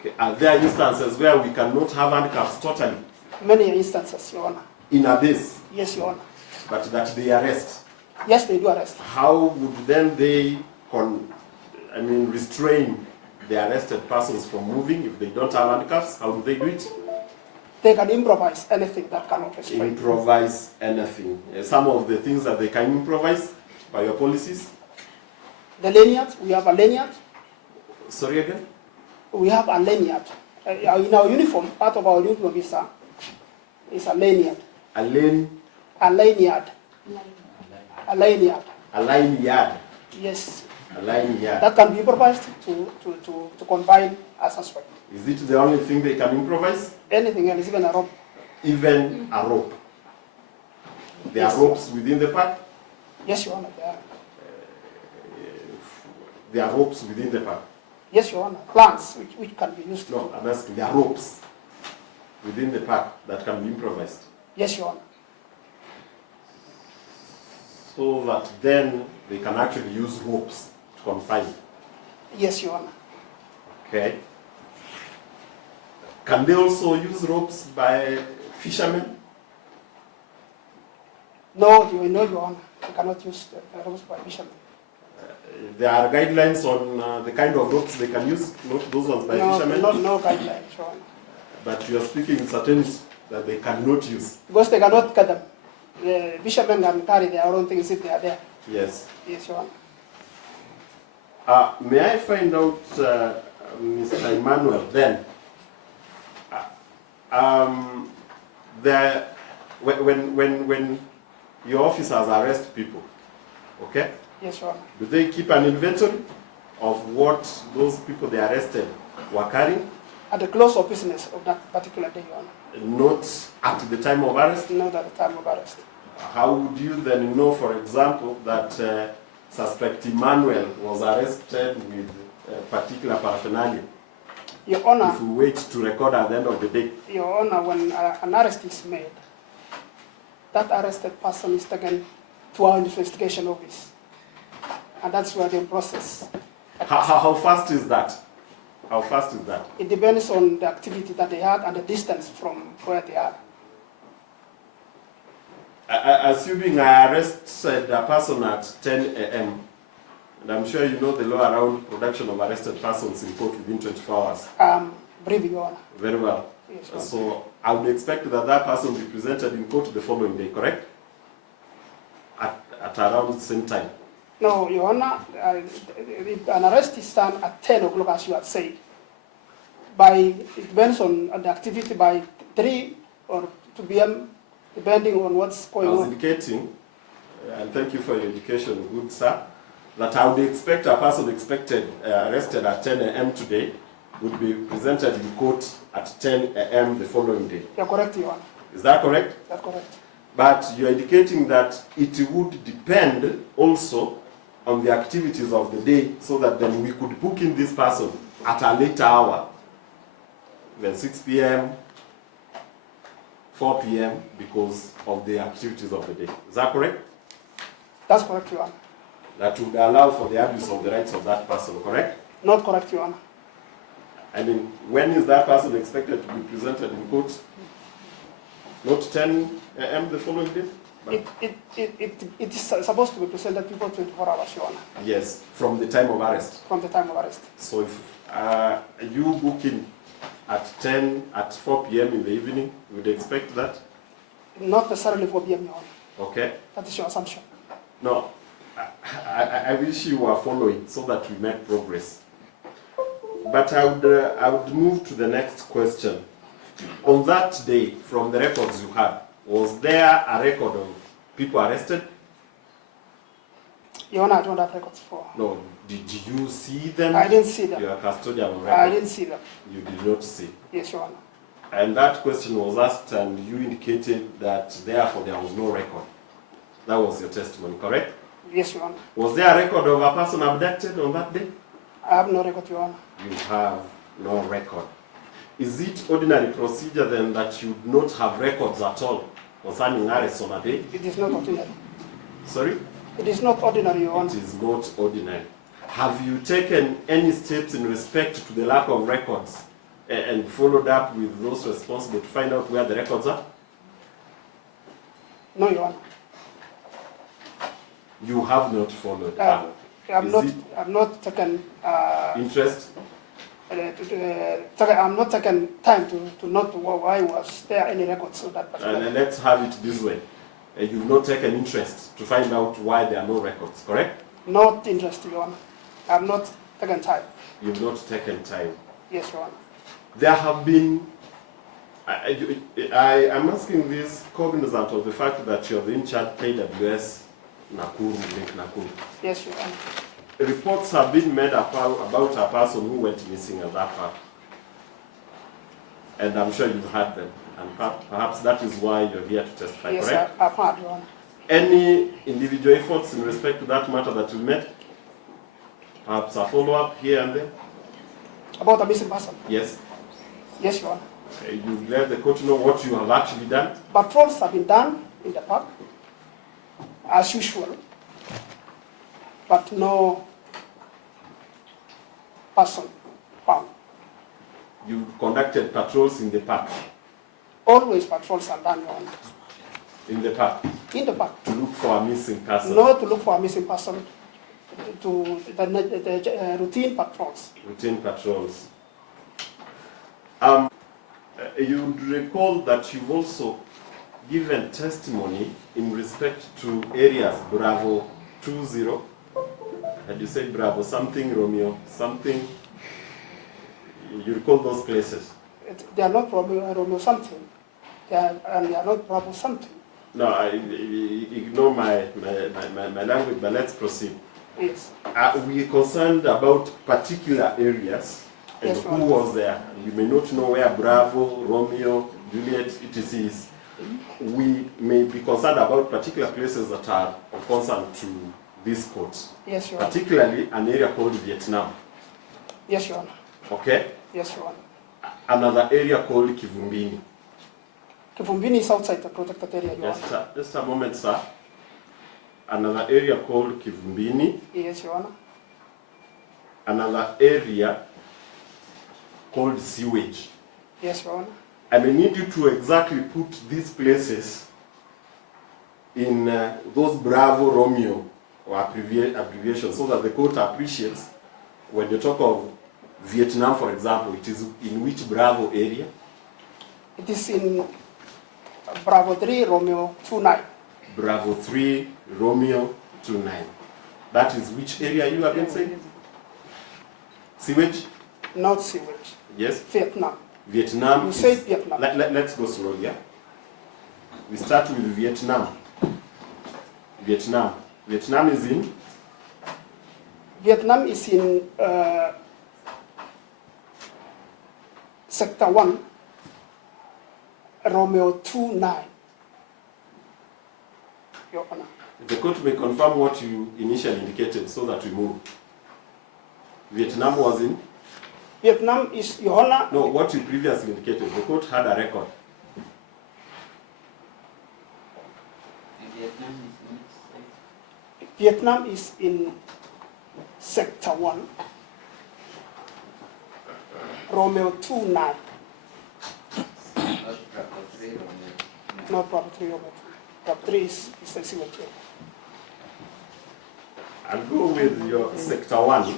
Okay. Are there instances where we cannot have handcuffs totally? Many instances, Your Honor. In a base? Yes, Your Honor. But that they arrest? Yes, they do arrest. How would then they restrain the arrested persons from moving if they don't have handcuffs? How do they do it? They can improvise anything that cannot restrain. Improvise anything. Some of the things that they can improvise by your policies? The lanyard, we have a lanyard. Sorry again? We have a lanyard. In our uniform, part of our uniform is a lanyard. A lane? A lanyard. A lanyard. A line yard? Yes. A line yard. That can be improvised to confine a suspect. Is it the only thing they can improvise? Anything else, even a rope. Even a rope? There Yes. are ropes within the park? Yes, Your Honor. There are ropes within the park? Yes, Your Honor. Plants which can be used. No, I'm asking, there are ropes within the park that can be improvised? Yes, Your Honor. So that then they can actually use ropes to confine? Yes, Your Honor. Okay. Can they also use ropes by fishermen? No, Your Honor. You cannot use the ropes by fishermen. There are guidelines on the kind of ropes they can use, not those ones by fishermen? No guidelines, Your Honor. But you are speaking in certainty that they cannot use? Because they cannot cut them. The fishermen can carry their own things if they are there. Yes. Yes, Your Honor. May I find out, Mr. Emmanuel, then, when your officers arrest people, okay? Yes, Your Honor. Do they keep an inventory of what those people they arrested were carrying? At the close of business of that particular day, Your Honor. Not at the time of arrest? Not at the time of arrest. How would you then know, for example, that suspect Emmanuel was arrested with particular paraphernalia? Your Honor. If we wait to record at the end of the day? Your Honor, when an arrest is made, that arrested person is taken to our investigation office. And that's where the process. How fast is that? How fast is that? It depends on the activity that they had and the distance from where they are. Assuming I arrested a person at 10 a.m., and I'm sure you know the law around production of arrested persons in court within 24 hours. Brief, Your Honor. Very well. Yes, Your Honor. So I would expect that that person be presented in court the following day, correct? At around the same time. No, Your Honor, if an arrest is done at 10 o'clock, as you have said. It depends on the activity by 3 or 2 p.m., depending on what's I going was on. indicating, and thank you for your education, good sir, that I would expect a person arrested at 10 a.m. today would be presented in court at 10 a.m. the following day. You're correct, Your Honor. Is that correct? That's correct. But you're indicating that it would depend also on the activities of the day, so that then we could book in this person at a later hour, then 6 p.m., 4 p.m., because of the activities of the day. Is that correct? That's correct, Your Honor. That would allow for the abuse of the rights of that person, correct? Not correct, Your Honor. I mean, when is that person expected to be presented in court? Not 10 a.m. the following day? But It is supposed to be presented before 24 hours, Your Honor, yes, from the time of arrest. from the time of arrest. So if you book in at 4 p.m. in the evening, you would expect that? Not necessarily for PM, Your Honor. Okay. That is your assumption. No, I wish you were following so that we make progress. But I would move to the next question. On that day, from the records you had, was there a record of people arrested? Your Honor, I don't have records for. No. Did you see them? I didn't see them. You are custodian of I records. didn't see them. You did not see. Yes, Your Honor. And that question was asked, and you indicated that therefore there was no record. That was your testimony, correct? Yes, Your Honor. Was there a record of a person abducted on that day? I have no record, Your Honor. You have no record. Is it ordinary procedure then that you do not have records at all concerning arrests on a day? It is not ordinary. Sorry? It is not ordinary, Your Honor. It is not ordinary. Have you taken any steps in respect to the lack of records and followed up with those responsible to find out where the records are? No, Your Honor. You have not followed up. I'm not taken. Interest? I'm not taking time to note why was there any records of that particular. And let's have it this way. You've not taken interest to find out why there are no records, correct? Not interested, Your Honor. I'm not taking time. You've not taken time. Yes, Your Honor. There have been, I am asking this cognizant of the fact that you're the in-charge KWS Nakuru, Lake Nakuru. Yes, Your Honor. Reports have been made about a person who went missing at that park. And I'm sure you've heard them. And perhaps that is why you're here to testify, Yes, correct? I've heard, Your Honor. Any individual efforts in respect to that matter that you made? Perhaps a follow-up here and there? About a missing person? Yes. Yes, Your Honor. You've let the court know what you have actually done? Patrols have been done in the park, as usual, but no person found. You've conducted patrols in the park? Always patrols are done, Your Honor. In the park? In the park. To look for a missing person? Not to look for a missing person, to the routine patrols. Routine patrols. You recall that you've also given testimony in respect to areas Bravo 20, and you say Bravo something, Romeo something. You recall those places? They are not Romeo something, and they are not Bravo something. No, ignore my language, but let's proceed. Yes. We are concerned about particular areas and Yes, who Lord. was there. You may not know where Bravo, Romeo, Juliet, etc. is. We may be concerned about particular places that are of concern to this court. Yes, Your Honor. Particularly an area called Vietnam. Yes, Your Honor. Okay? Yes, Your Honor. Another area called Kivumbini. Kivumbini is outside the protected area, Your Honor. Just a moment, sir. Another area called Kivumbini. Yes, Your Honor. Another area called Sewage. Yes, Your Honor. I may need you to exactly put these places in those Bravo, Romeo, or abbreviations so that the court appreciates when you talk of Vietnam, for example, it is in which Bravo area? It is in Bravo 3, Romeo 29. Bravo 3, Romeo 29. That is which area you have been saying? Sewage? Not sewage. Yes. Vietnam. Vietnam. You say Vietnam. Let's go slowly, yeah? We start with Vietnam. Vietnam. Vietnam is in? Vietnam is in Sector 1, Romeo 29. Your Honor. The court may confirm what you initially indicated so that we move. Vietnam was in? Vietnam is, Your Honor. No, what you previously indicated. The court had a record. Vietnam is in which state? Vietnam is in Sector 1, Romeo 29. Not proper 3 Romeo. Not Proper 3 Romeo 2. Proper 3 is the signature. I'll go with your Sector 1.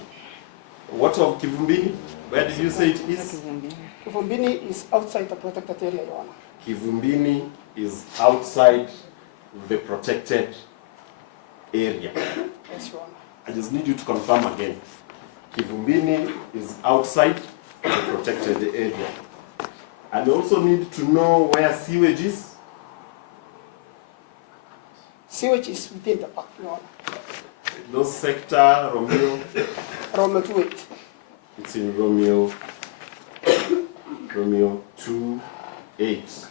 What of Kivumbini? Where did you say it is? Kivumbini is outside the protected area, Your Honor. Kivumbini is outside the protected area. Yes, Your Honor. I just need you to confirm again. Kivumbini is outside the protected area. And you also need to know where sewage is. Sewage is within the park, Your Honor. Those sector, Romeo, Romeo 28. it's in Romeo 28.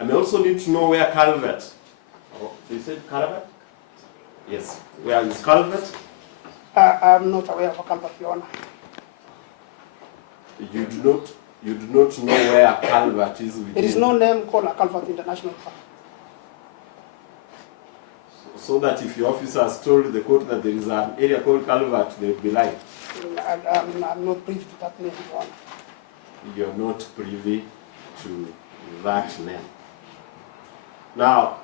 And I also need to know where Calvert. Oh, you said Calvert? Yes. Where is Calvert? I'm not aware of a culvert, Your Honor. You do not know where Calvert is within. There is no name called a culvert in the national park. So that if your officers told the court that there is an area called Calvert, they would be lying. I'm not privy to that name, Your Honor. You're not privy to that name. Now,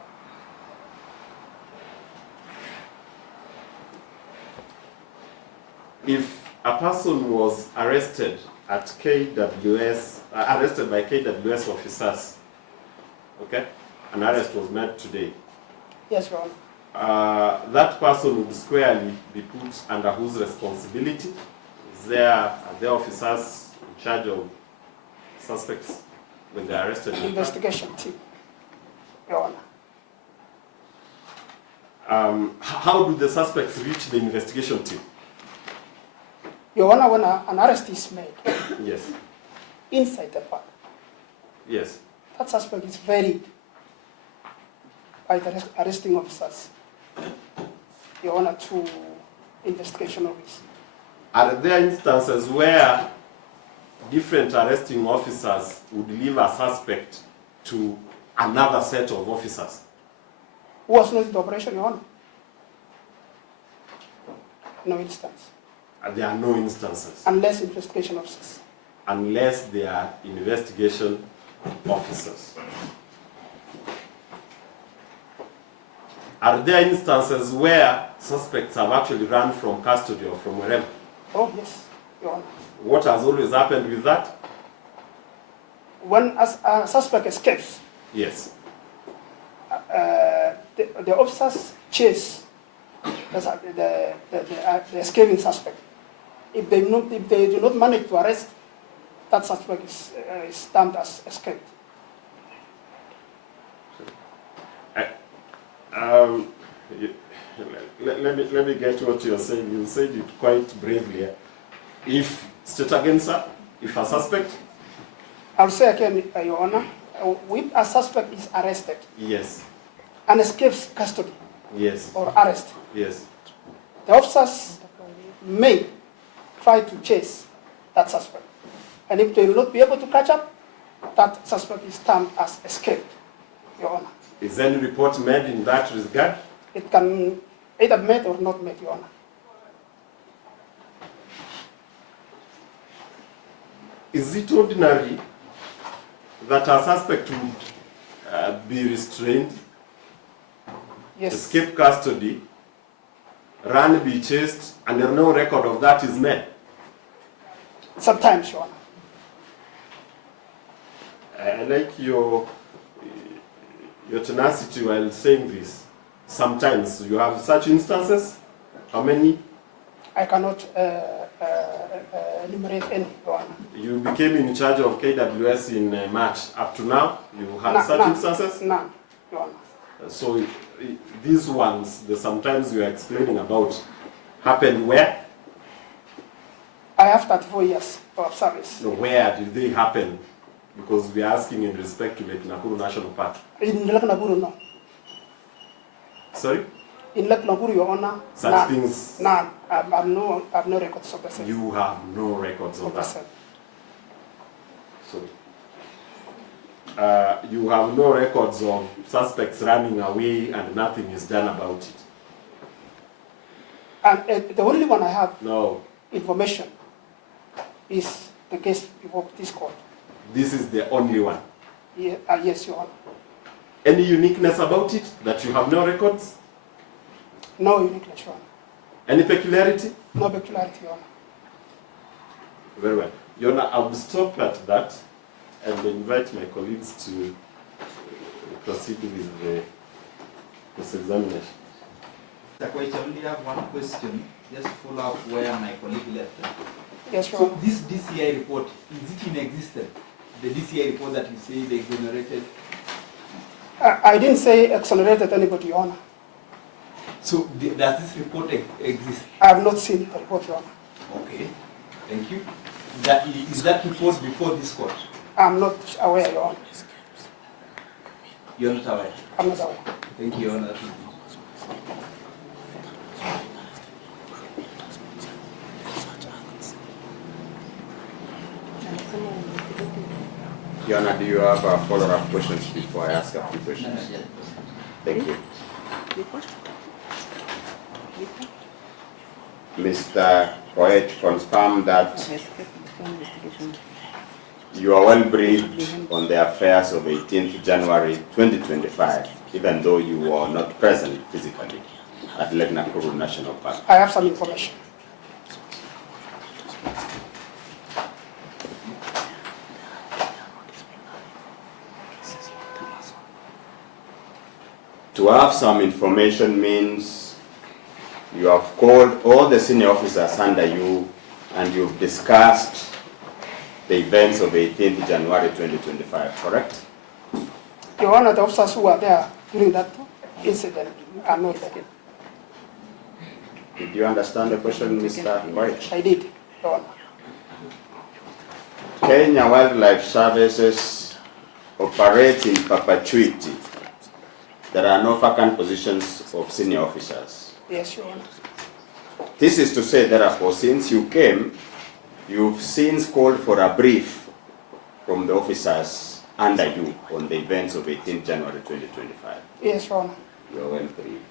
if a person was arrested at KWS, arrested by KWS officers, okay, an arrest was made today, Yes, Your Honor. that person would squarely be put under whose responsibility? Are there officers in charge of suspects when they are arrested? Investigation team, Your Honor. How do the suspects reach the investigation team? Your Honor, when an arrest is made Yes, inside the park, yes. that suspect is varied by the arresting officers, Your Honor, to investigation office. Are there instances where different arresting officers would leave a suspect to another set of officers? Who was not in the operation, Your Honor? No instance. There are no instances, Unless investigation officers. unless they are investigation officers. Are there instances where suspects have actually run from custody or from wherever? Oh, yes, Your Honor. What has always happened with that? When a suspect escapes, Yes. the officers chase the escaping suspect. If they do not manage to arrest, that suspect is termed as escaped. Let me get what you're saying. You said it quite bravely. If, state again, sir, if a suspect? I'll say again, Your Honor, when a suspect is arrested Yes, and escapes custody yes, or arrest, yes. the officers may try to chase that suspect. And if they will not be able to catch up, that suspect is termed as escaped, Your Honor. Is any report made in that regard? It can either made or not made, Your Honor. Is it ordinary that a suspect would be restrained, Yes. escape custody, run, be chased, and no record of that is made? Sometimes, Your Honor. I like your tenacity while saying this. Sometimes you have such instances. How many? I cannot enumerate any, Your Honor. You became in charge of KWS in March. Up to now, you had such instances? None. Your Honor. So these ones, the sometimes you are explaining about, happened where? I have 34 years of service. No, where did they happen? Because we are asking in respect to Lake Nakuru National Park. In Lake Nakuru, no. Sorry? In Lake Nakuru, Your Honor, Such none. things. None. I have no records of the same. You have no records of Of the that. same. So, you have no records of suspects running away and nothing is done about it. And the only one I have No, information is the case before this court. this is the only one. Yeah, yes, Your Honor. Any uniqueness about it that you have no records? No uniqueness, Your Honor. Any peculiarity? No peculiarity, Your Honor. Very well. Your Honor, I will stop at that and invite my colleagues to proceed with the cross-examination. Mr. Koech, I only have one question, just to follow up where my colleague left. Yes, Your So Honor. this DCI report, is it in existence? The DCI report that you say they exonerated? I didn't say exonerated anybody, Your Honor. So does this report exist? I have not seen the report, Your Honor. Okay, thank you. Is that report before this court? I'm not aware, Your Honor. You're not aware? I'm not aware. Thank you, Your Honor. Your Honor, do you have follow-up questions before I ask a few questions? Thank you. Mr. Koech confirmed that you are well briefed on the affairs of 18th January 2025, even though you were not present physically at Lake Nakuru National Park. I have some information. To have some information means you have called all the senior officers under you and you've discussed the events of 18th January 2025, correct? Your Honor, the officers who were there during that incident are not there. Did you understand the question, Mr. Koech? I did, Your Honor. Kenya Wildlife Services operates in perpetuity. There are no vacant positions of senior officers. Yes, Your Honor. This is to say, therefore, since you came, you've since called for a brief from the officers under you on the events of 18th January 2025. Yes, Your Honor. You are well briefed.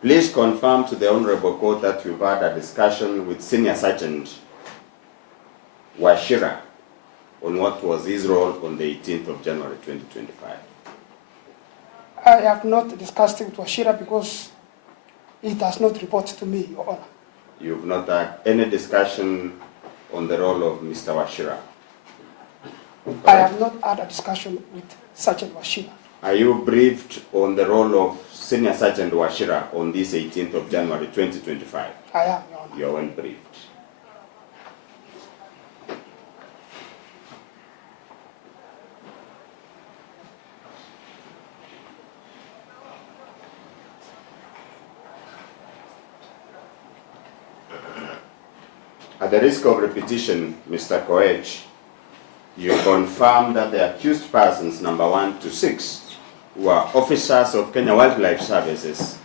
Please confirm to the Honorable Court that you've had a discussion with Senior Sergeant Washira on what was his role on the 18th of January 2025. I have not discussed it with Washira because it does not report to me, Your Honor. You've not had any discussion on the role of Mr. Washira. I have not had a discussion with Sergeant Washira. Are you briefed on the role of Senior Sergeant Washira on this 18th of January 2025? I am, Your Honor. You are well briefed. At the risk of repetition, Mr. Koech, you confirm that the accused persons number 1 to 6, who are officers of Kenya Wildlife Services,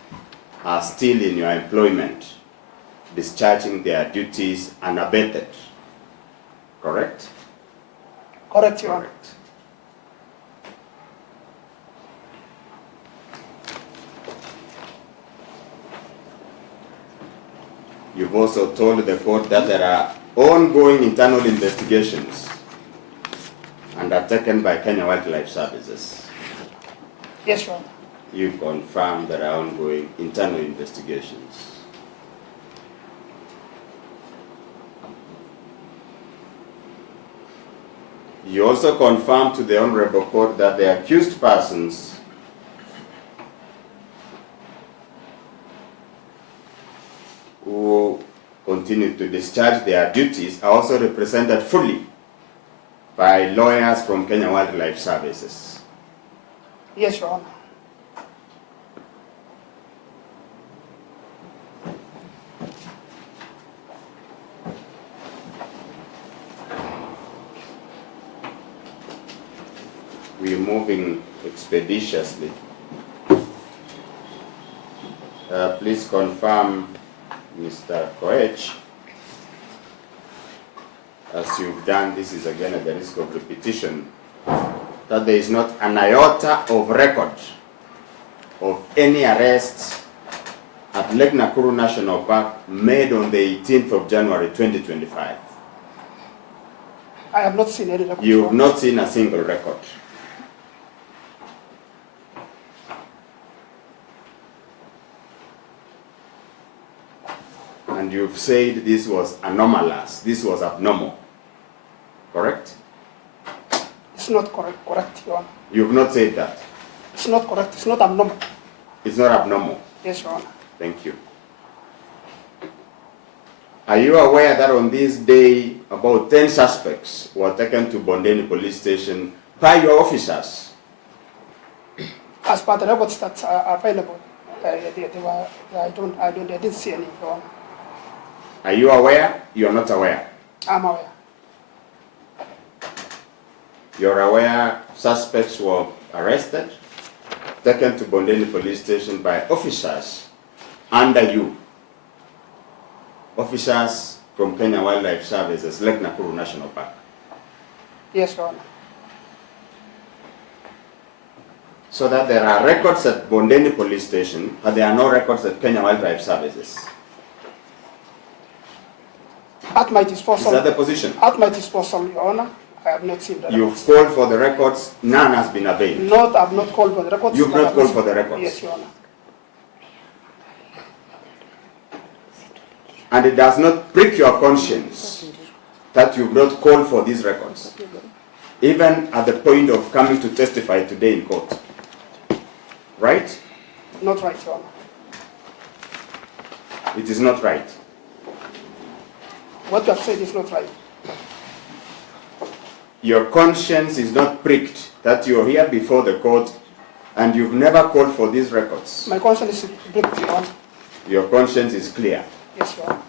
are still in your employment, discharging their duties unabated. Correct? Correct, Your Honor. Correct. You've also told the court that there are ongoing internal investigations undertaken by Kenya Wildlife Services. Yes, Your Honor. You confirm there are ongoing internal investigations. You also confirm to the Honorable Court that the accused persons who continue to discharge their duties are also represented fully by lawyers from Kenya Wildlife Services. Yes, Your Honor. We're moving expeditiously. Please confirm, Mr. Koech, as you've done, this is again at the risk of repetition, that there is not an iota of record of any arrest at Lake Nakuru National Park made on the 18th of January 2025. I have not seen any record. You've not seen a single record. And you've said this was anomalous, this was abnormal, correct? It's not correct, Your Honor. You've not said that. It's not correct. It's not abnormal. It's not abnormal. Yes, Your Honor. Thank you. Are you aware that on this day, about 10 suspects were taken to Bondeni police station by your officers? As per the records that are available, I didn't see any, Your Honor. Are you aware? You are not aware. I'm aware. You're aware suspects were arrested, taken to Bondeni police station by officers under you. Officers from Kenya Wildlife Services, Lake Nakuru National Park. Yes, Your Honor. So that there are records at Bondeni police station, but there are no records at Kenya Wildlife Services. At my Is disposal. that the position? At my disposal, Your Honor. I have not seen the You've records. called for the records, none has been availed. I've not called for the records. You've but not I've called seen- for the records. Yes, Your Honor. And it does not prick your conscience that you've not called for these records, even at the point of coming to testify today in court. Right? Not right, Your Honor. It is not right. What you have said is not right. Your conscience is not pricked that you're here before the court and you've never called for these records. My conscience is bricked, Your Honor. Your conscience is clear. Yes, Your Honor.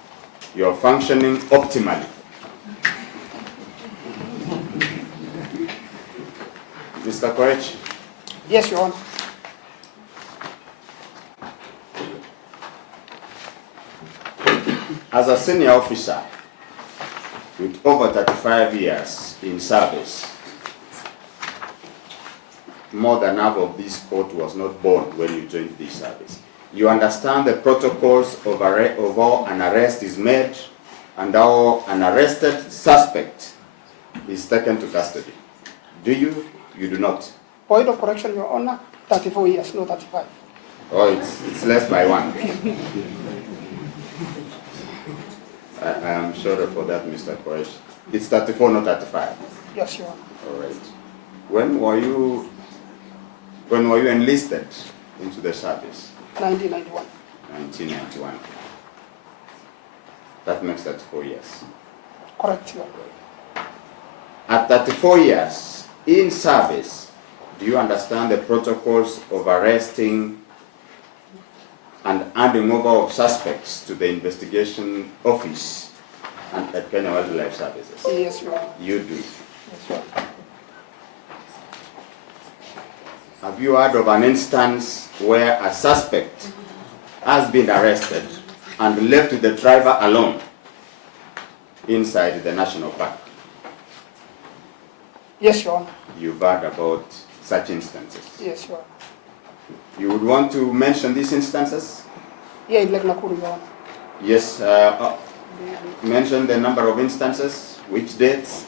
You're functioning optimally. Mr. Koech, Yes, Your Honor. as a senior officer with over 35 years in service, more than half of this court was not born when you joined this service. You understand the protocols of how an arrest is made and how an arrested suspect is taken to custody. Do you? You do not. Point of correction, Your Honor. 34 years, no 35. Oh, it's less by one. I am sorry for that, Mr. Koech. It's 34, not 35. Yes, Your Honor. All right. When were you enlisted into the service? 1991. 1991. That makes 34 years. Correct, Your Honor. At 34 years in service, do you understand the protocols of arresting and handing over of suspects to the investigation office and at Kenya Wildlife Services? Yes, Your Honor. You do. Yes, Your Honor. Have you heard of an instance where a suspect has been arrested and left the driver alone inside the national park? Yes, Your Honor. You've heard about such instances. Yes, Your Honor. You would want to mention these instances? Yeah, in Lake Nakuru, Your Honor. Yes. Mention the number of instances, which dates?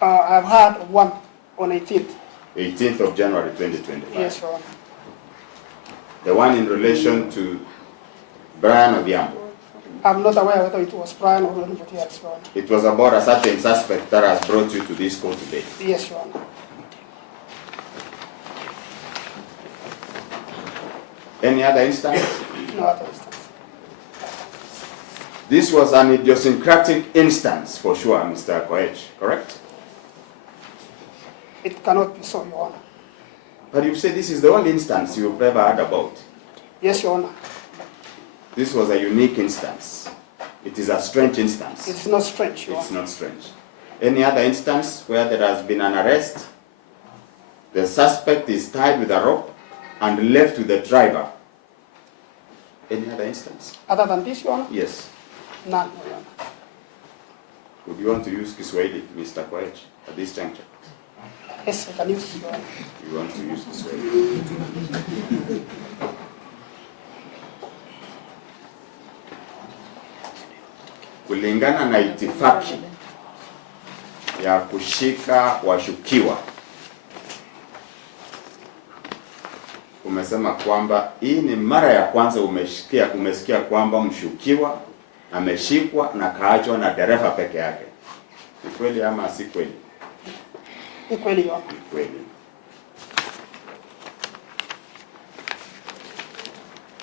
I've had one on 18th. 18th of January 2025. Yes, Your Honor. The one in relation to Brian Odhiambo. I'm not aware whether it was Brian or anybody else, Your Honor. It was about a certain suspect that has brought you to this court today. Yes, Your Honor. Any other instance? No other instance. This was an idiosyncratic instance for sure, Mr. Koech, correct? It cannot be so, Your Honor. But you say this is the only instance you've ever heard about. Yes, Your Honor. This was a unique instance. It is a strange instance. It's not strange, Your It's Honor. not strange. Any other instance where there has been an arrest, the suspect is tied with a rope and left with the driver? Any other instance? Other than this, Your Honor? Yes. None, Your Honor. Would you want to use Kiswahili, Mr. Koech, at this juncture? Yes, I can use, Your Honor. You want to use Kiswahili? Kulingana na itifaki ya kushika washukiwa, umesema kwamba hii ni mara ya kwanza umesikia kwamba mshukiwa ameshikwa na kaachwa na dereva peke yake. Ni kweli ama si kweli? Ni kweli, Your Honor. Ni kweli.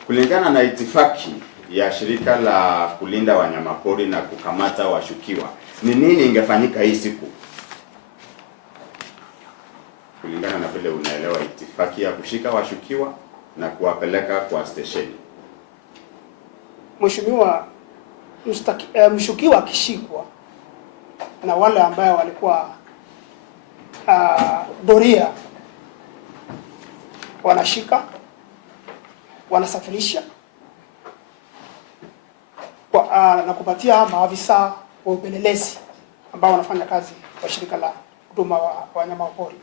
Kulingana na itifaki ya shirika la kulinda wanyamapori na kukamata washukiwa, ni nini ingefanyika hii siku? Kulingana na vile unaelewa itifaki ya kushika washukiwa na kuwapeleka kwa stesheni. Mheshimiwa, mshukiwa akishikwa na wale ambao walikuwa doria, wanashika, wanasafirisha na kupatia maafisa wa upelelezi ambao wanafanya kazi kwa shirika la huduma wa wanyama pori.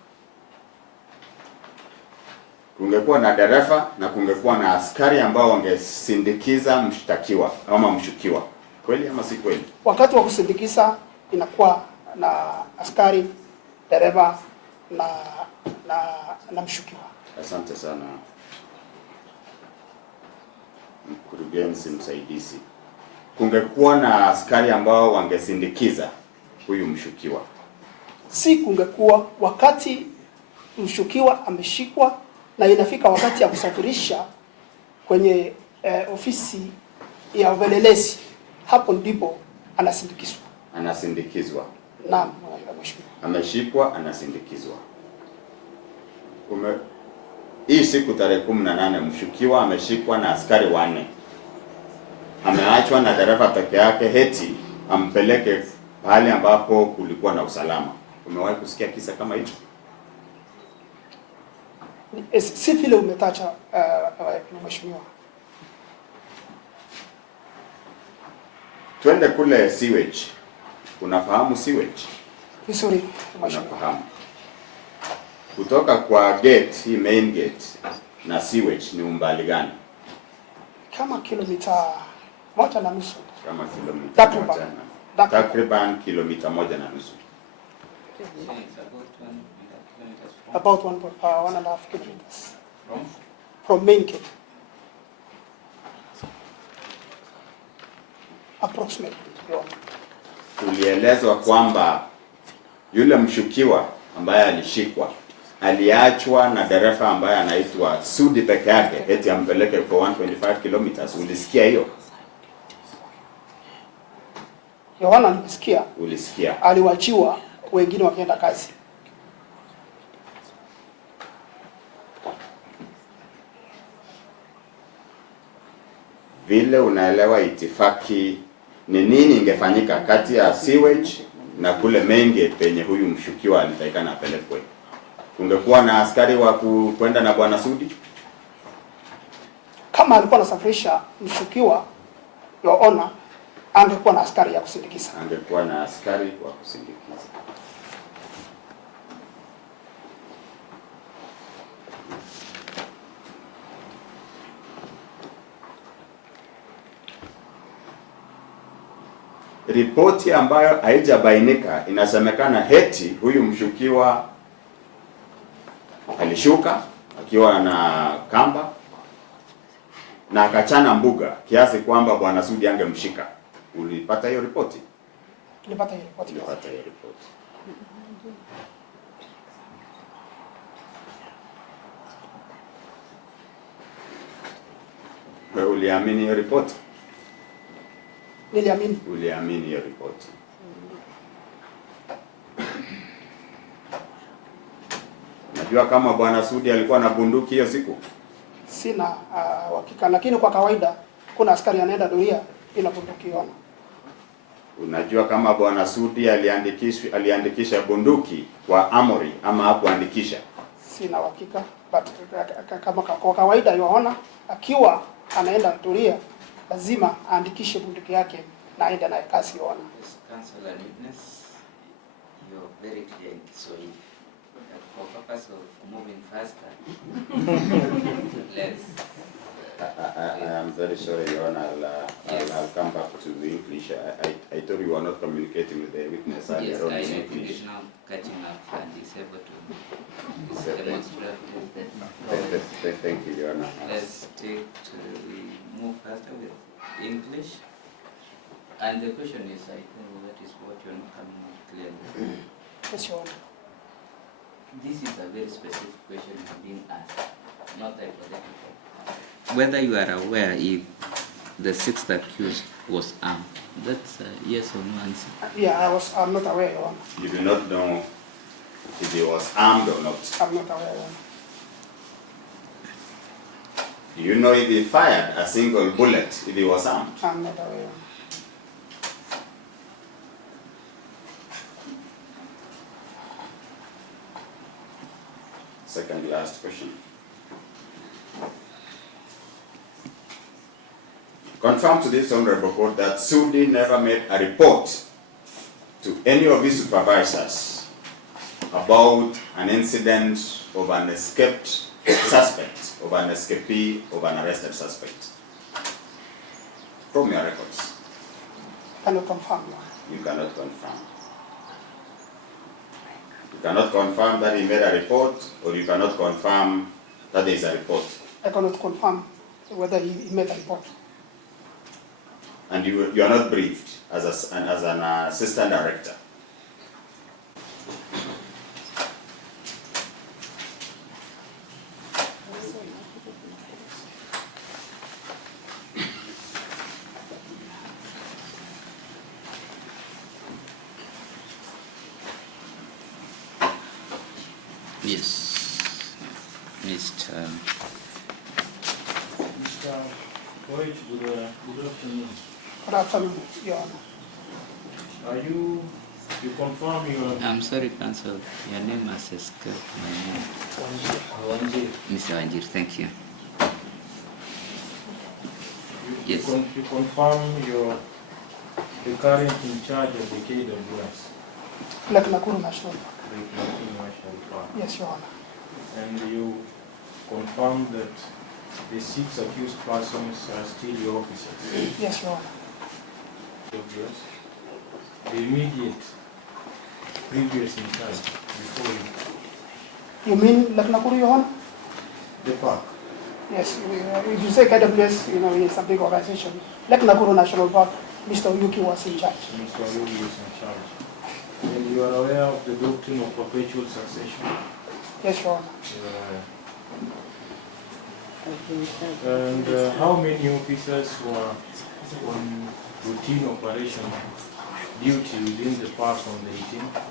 Kungekuwa na dereva na kungekuwa na askari ambao wangesindikiza mshtakiwa ama mshukiwa. Kweli ama si kweli? Wakati wa kusindikiza inakuwa na askari, dereva na mshukiwa. Asante sana mkurugenzi msaidizi. Kungekuwa na askari ambao wangesindikiza huyu mshukiwa? Si kungekuwa, wakati mshukiwa ameshikwa na inafika wakati ya kusafirisha kwenye ofisi ya upelelezi, hapo ndipo anasindikizwa. Anasindikizwa. Naam, mheshimiwa. Ameshikwa, anasindikizwa. Hii siku tarehe 18 mshukiwa ameshikwa na askari 4. Ameachwa na dereva peke yake heti ampeleke pahali ambapo kulikuwa na usalama. Umewahi kusikia kisa kama hicho? Si vile umetacha mheshimiwa. Twende kule sewage. Unafahamu sewage? Vizuri mheshimiwa. Unafahamu. Kutoka kwa gate, hii main gate na sewage ni umbali gani? Kama kilomita 1.5. Kama kilomita takriban kilomita 1.5. About 1.5 kilometers from main gate. Approximately. Tulielezwa kwamba yule mshukiwa ambaye alishikwa aliachwa na dereva ambaye anaitwa Sudi peke yake eti ampeleke for 125 kilometers. Ulisikia hiyo? Yohana, nimesikia. Ulisikia? Aliwachiwa, wengine wakienda kazi. Vile unaelewa itifaki, ni nini ingefanyika kati ya sewage na kule main gate penye huyu mshukiwa alitakikana apelekwe? Kungekuwa na askari wa kwenda na bwana Sudi? Kama alikuwa anasafirisha mshukiwa, Your Honor, angekuwa na askari ya kusindikiza. Angekuwa na askari wa kusindikiza. Ripoti ambayo haijabainika inasemekana heti huyu mshukiwa alishuka akiwa na kamba na akachana mbuga kiasi kwamba bwana Sudi angemshika. Ulipata hiyo ripoti? Nilipata hiyo ripoti. Ulipata hiyo ripoti. Wewe uliamini hiyo ripoti? Niliamini. Uliamini hiyo ripoti. Unajua kama Bwana Sudi alikuwa na bunduki hiyo siku? Sina uhakika, lakini kwa kawaida kuna askari anaenda doria bila bunduki ona. Unajua kama Bwana Sudi aliandikisha bunduki kwa amri ama hakuandikisha? Sina uhakika, but kama kwa kawaida yaona akiwa anaenda doria lazima aandikishe bunduki yake na aende naye kazi ona. Yes, counsel and witness, you're very clear in Kiswahili. For purpose of moving faster, let's. I am very sorry, Your Honor. I'll come back to the English. I thought you were not communicating with the witness earlier Yes, on I in know English. is now catching up and is able to Thank- demonstrate. Thank you, Your Honor. Let's move faster with English. And the question is, I think that is what you're not coming out clearly. Yes, Your Honor. This is a very specific question being asked, not hypothetical. Whether you are aware if the sixth accused was armed, that's a yes or no answer. Yeah, I'm not aware, Your Honor. You do not know if he was armed or not. I'm not aware, Your Honor. Do you know if he fired a single bullet if he was armed? I'm not aware, Your Honor. Second last question. Confirm to this honorable court that Sudi never made a report to any of his supervisors about an incident of an escaped suspect, of an escapee, of an arrested suspect. From your records, Can you confirm, Your Honor? you cannot confirm. You cannot confirm that he made a report, or you cannot confirm that there is a report. I cannot confirm whether he made a report. And you are not briefed as an assistant director. Yes, Mr. Mr. Koech, good afternoon. Good afternoon, Your Honor. Are you confirm your... I'm sorry, counsel. Your name has escaped my name. Mr. Anjir, thank you. Yes. You confirm you're the current in charge of the KWS, Lake Nakuru National Park. the National Park. Yes, Your Honor. And you confirm that the 6 accused persons are still your officers. Yes, Your Honor. KWS. The immediate previous in charge before you. You mean Lake Nakuru, Your Honor? The park. Yes, if you say KWS, you know, it's a big organization. Lake Nakuru National Park, Mr. Yuki was in charge. Mr. Yogi is in charge. And you are aware of the doctrine of perpetual succession? Yes, Your Honor. And how many officers were on routine operation duty within the park on the 18th?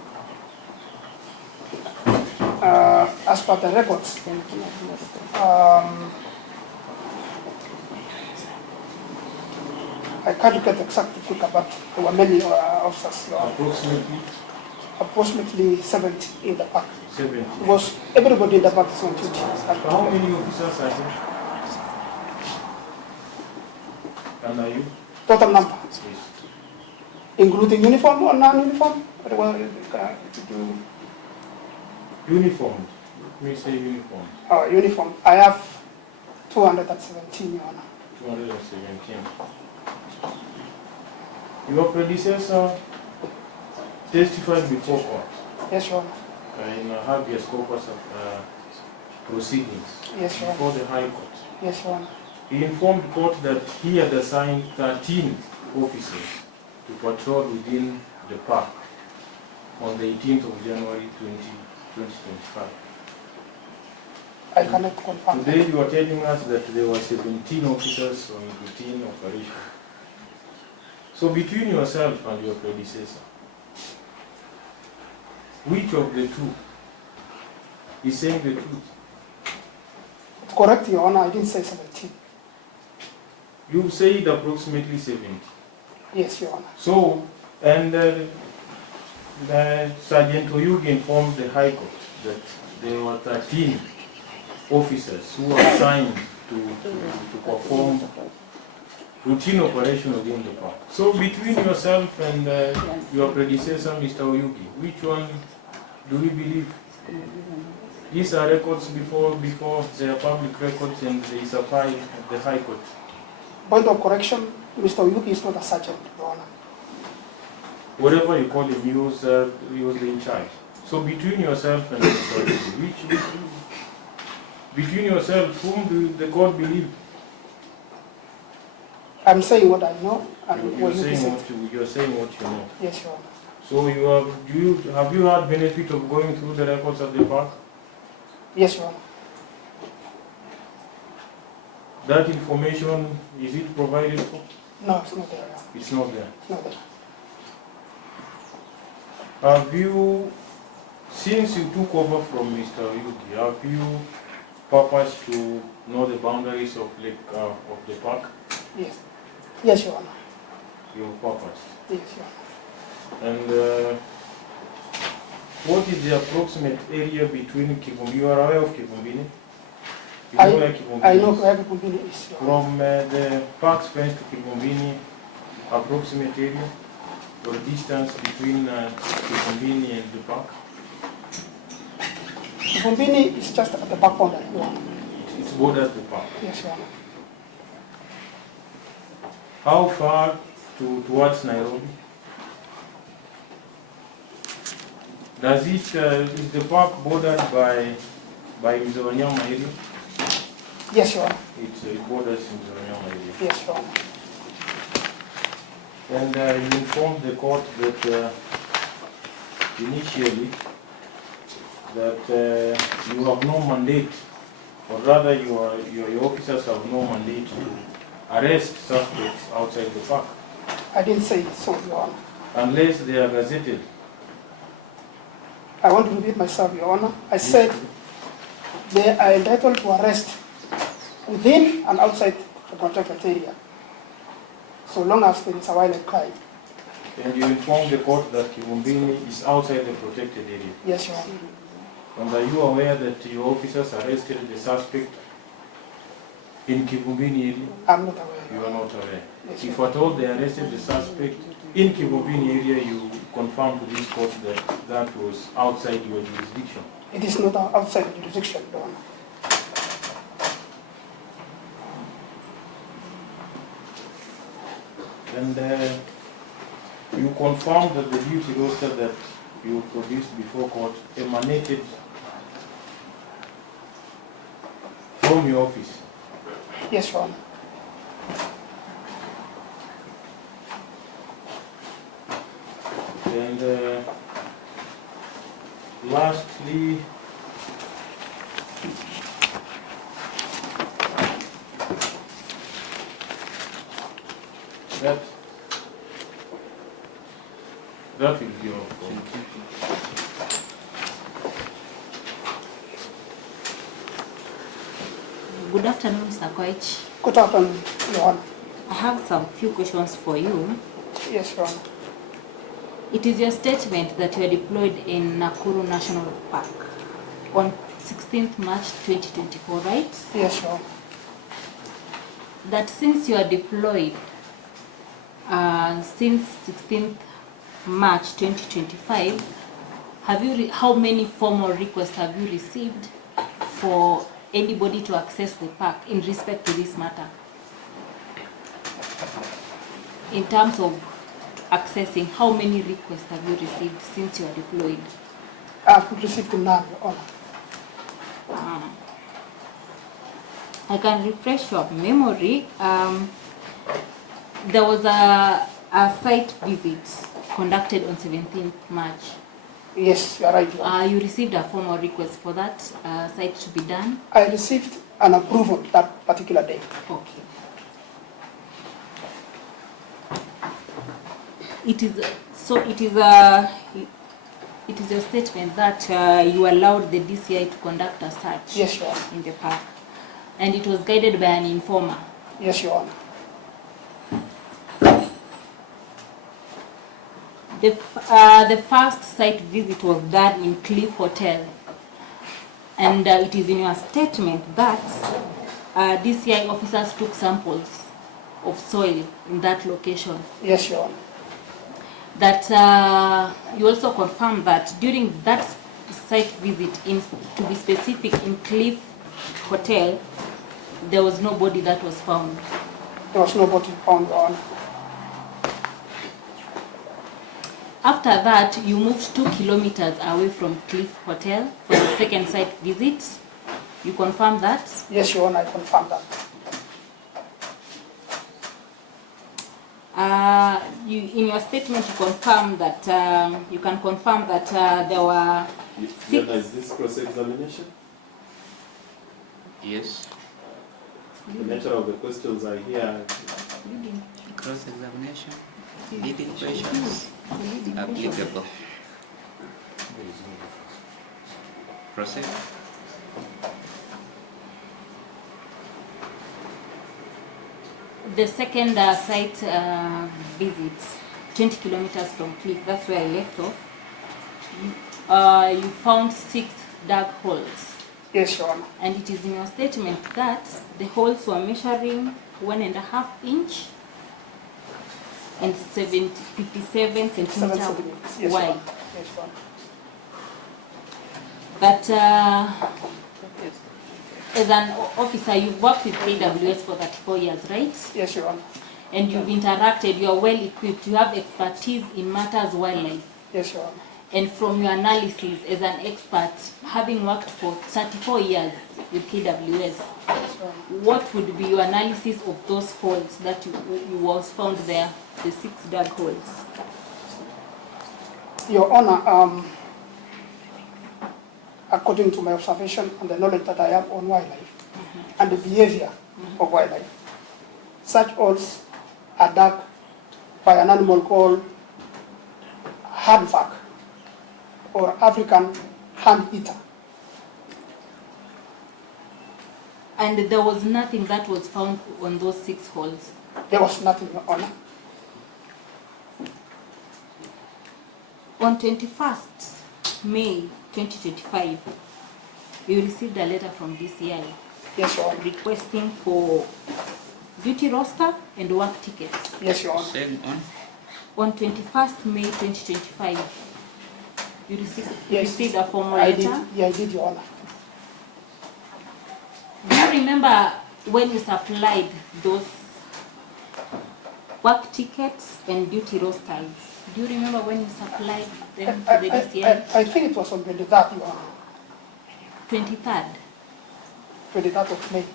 As per the records, I can't get exact figure, but there were many officers. Approximately 70 in the park. 70. Because everybody in the park is on duty. How many officers are there? And are you? Total number, Yes. including uniform or non-uniform? Uniformed. Let me say uniformed. Uniform. I have 217, Your Honor. 217. Your predecessor testified before court Yes, Your Honor. in habeas corpus proceedings Yes, Your Honor. before the High Court. Yes, Your Honor. He informed court that he had assigned 13 officers to patrol within the park on the 18th of January 2025. I cannot confirm. Today you are telling us that there were 17 officers on routine operation. So between yourself and your predecessor, which of the two is saying the truth? Correct, Your Honor, I didn't say 17. You said approximately 70. Yes, Your Honor. So, and Sergeant Oyugi informed the High Court that there were 13 officers who were assigned to perform routine operation within the park. So between yourself and your predecessor, Mr. Oyugi, which one do we believe? These are records before they are public records and they is a file at the High Court. Point of correction, Mr. Oyugi is not a sergeant, Your Honor. Whatever you call him, he was the in charge. So between yourself and Mr. Oyugi, between yourself, whom do the court believe? I'm saying what I know and You're what you saying said. you're saying what you know. Yes, Your Honor. So have you had benefit of going through the records of the park? Yes, Your Honor. That information, is it provided for? No, it's not there, Your Honor. It's not there. It's not there. Have you, since you took over from Mr. Oyugi, have you purposed to know the boundaries of the park? Yes. Yes, Your Honor. You purposed. Yes, Your Honor. And what is the approximate area between Kivumbini? You are aware of Kivumbini? You know where Kivumbini I know is? where Kivumbini is, Your Honor. From the park's fence to Kivumbini, approximate area or distance between Kivumbini and the park? Kivumbini is just at the back boundary, Your Honor. It's borders the park. Yes, Your Honor. How far towards Nairobi? Does it, is the park bordered by Mzawanyama area? Yes, Your Honor. It borders Mzawanyama area. Yes, Your Honor. And you informed the court that initially that you have no mandate, or rather your officers have no mandate to arrest suspects outside the park I didn't say so, Your Honor. unless they are gazetted. I want to repeat myself, Your Honor. I said they are entitled to arrest within and outside the protected area, so long as there is a violent crime. And you informed the court that Kivumbini is outside the protected area. Yes, Your Honor. And are you aware that your officers arrested the suspect in Kivumbini area? I'm not aware. You are not aware. Yes, If Your at all they arrested the suspect in Kivumbini area, you confirmed to this court that that was outside your jurisdiction. It is not outside the jurisdiction, Your Honor. And you confirmed that the duty roster that you produced before court emanated from your office. Yes, Your Honor. And lastly, that will be all. Good afternoon, Mr. Koech. Good afternoon, Your Honor. I have some few questions for you. Yes, Your Honor. It is your statement that you are deployed in Nakuru National Park on 16th March 2024, right? Yes, Your Honor. That since you are deployed since 16th March 2025, have you how many formal requests have you received for anybody to access the park in respect to this matter? In terms of accessing, how many requests have you received since you are deployed? I've received none, Your Honor. I can refresh your memory. There was a site visit conducted on 17th March. Yes, you are right, Your Honor. You received a formal request for that site to be done? I received an approval that particular day. Okay. It is your statement that you allowed the DCI to conduct a search Yes, Your Honor. in the park, and it was guided by an informer. Yes, Your Honor. The first site visit was done in Cliff Hotel, and it is in your statement that DCI officers took samples of soil in that location. Yes, Your Honor. That you also confirmed that during that site visit, to be specific, in Cliff Hotel, there was no body that was found. There was no body found, Your Honor. After that, you moved 2 kilometers away from Cliff Hotel for the second site visit. You confirm that? Yes, Your Honor, I confirm that. In your statement, you confirm that you can confirm that there were Is this cross-examination? Yes. The nature of the questions I hear. Cross-examination. Leading questions. Applicable. Proceed. the second site visit, 20 kilometers from Cliff, that's where I left off. You found 6 dug holes. Yes, Your Honor. And it is in your statement that the holes were measuring 1.5 inch and 57 centimeters Yes, wide. Your Honor. Yes, Your Honor. But as an officer, you've worked with KWS for 34 years, right? Yes, Your Honor. And you've interacted, you are well equipped, you have expertise in matters wildlife. Yes, Your Honor. And from your analysis as an expert, having worked for 34 years with KWS, Yes, Your Honor. what would be your analysis of those holes that you was found there, the 6 dug holes? Your Honor, according to my observation and the knowledge that I have on wildlife and the behavior of wildlife, such holes are dug by an animal called handfuck or African hand eater. And there was nothing that was found on those 6 holes. There was nothing, Your Honor. On 21st May 2025, you received a letter from DCI Yes, Your Honor. requesting for duty roster and work tickets. Yes, Your Honor. Same on. On 21st May 2025, you Yes. received a formal I letter. did. Yeah, I did, Your Honor. Do you remember when you supplied those work tickets and duty rosters? Do you remember when you supplied them to the DCI? I think it was on 23rd, Your Honor. 23rd. 23rd of May.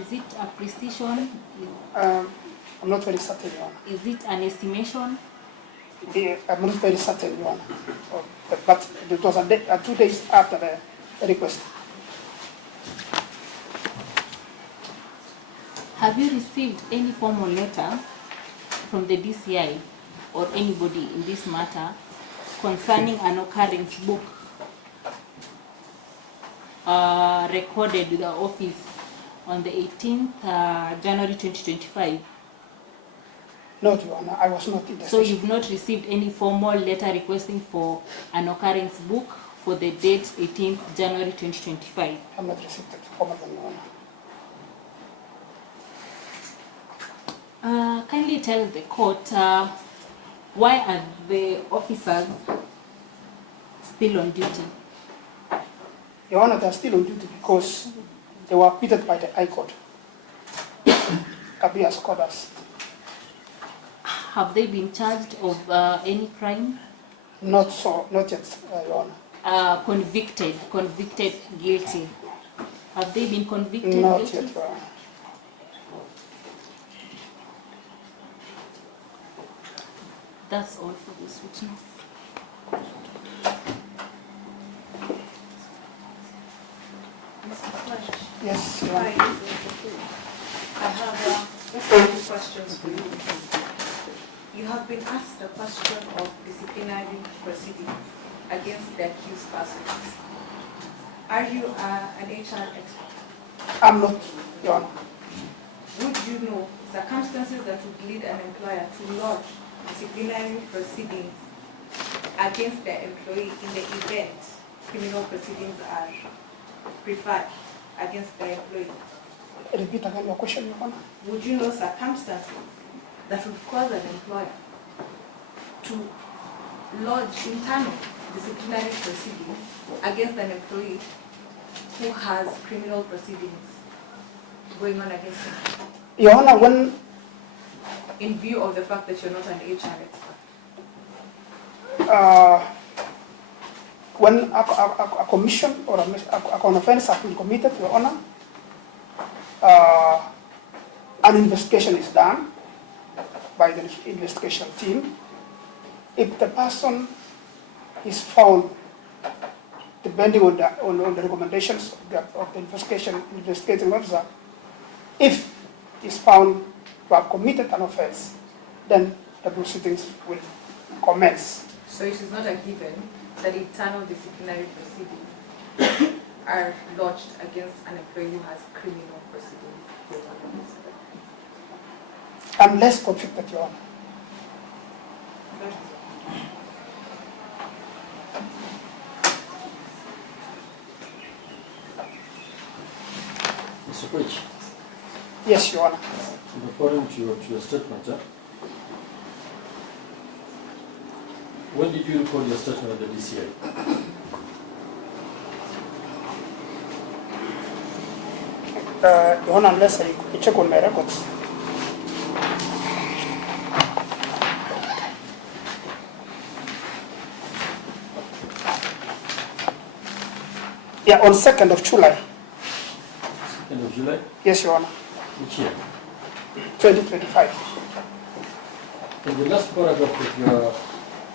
Is it a precision? I'm not very certain, Your Honor. Is it an estimation? Yeah, I'm not very certain, Your Honor. But it was 2 days after the request. Have you received any formal letter from the DCI or anybody in this matter concerning an occurrence book recorded with the office on the 18th January 2025? No, Your Honor, I was not in the So session. you've not received any formal letter requesting for an occurrence book for the date 18th January 2025? I'm not received it formally, Your Honor. Kindly tell the court why are the officers still on duty? Your Honor, they're still on duty because they were acquitted by the High Court. Habeas corpus. Have they been charged of any crime? Not yet, Your Honor. Convicted guilty. Have they been convicted Not guilty? yet, Your Honor. That's all for this witness. Yes, Your Honor. I have just a few questions for you. You have been asked the question of disciplinary proceedings against the accused persons. Are you an HR expert? I'm not, Your Honor. Would you know circumstances that would lead an employer to lodge disciplinary proceedings against the employee in the event criminal proceedings are preferred against the employee? Repeat again your question, Your Honor. Would you know circumstances that would cause an employer to lodge internal disciplinary proceedings against an employee who has criminal proceedings going on against him? Your Honor, when In view of the fact that you're not an HR expert. when a commission or an offense has been committed, Your Honor, an investigation is done by the investigation team. If the person is found, depending on the recommendations of the investigating officer, if is found to have committed an offense, then the proceedings will commence. So it is not a given that internal disciplinary proceedings are lodged against an employee who has criminal proceedings going on against them. Unless convicted, Your Honor. Mr. Koech, Yes, Your Honor. referring to your statement, when did you record your statement at the DCI? Your Honor, unless I check on my records. Yeah, on 2nd of July. 2nd of July? Yes, Your Honor. Which year? 2025. In the last paragraph of your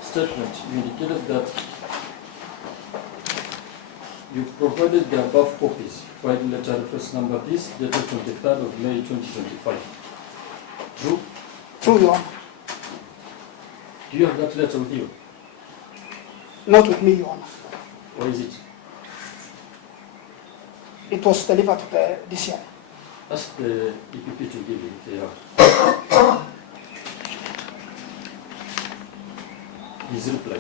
statement, you indicated that you provided the above copies, file letter reference number this, dated 23rd of May 2025. True? True, Your Honor. Do you have that letter with you? Not with me, Your Honor. Or is it? It was delivered to the DCI. Ask the EPP to give it if they have. His reply.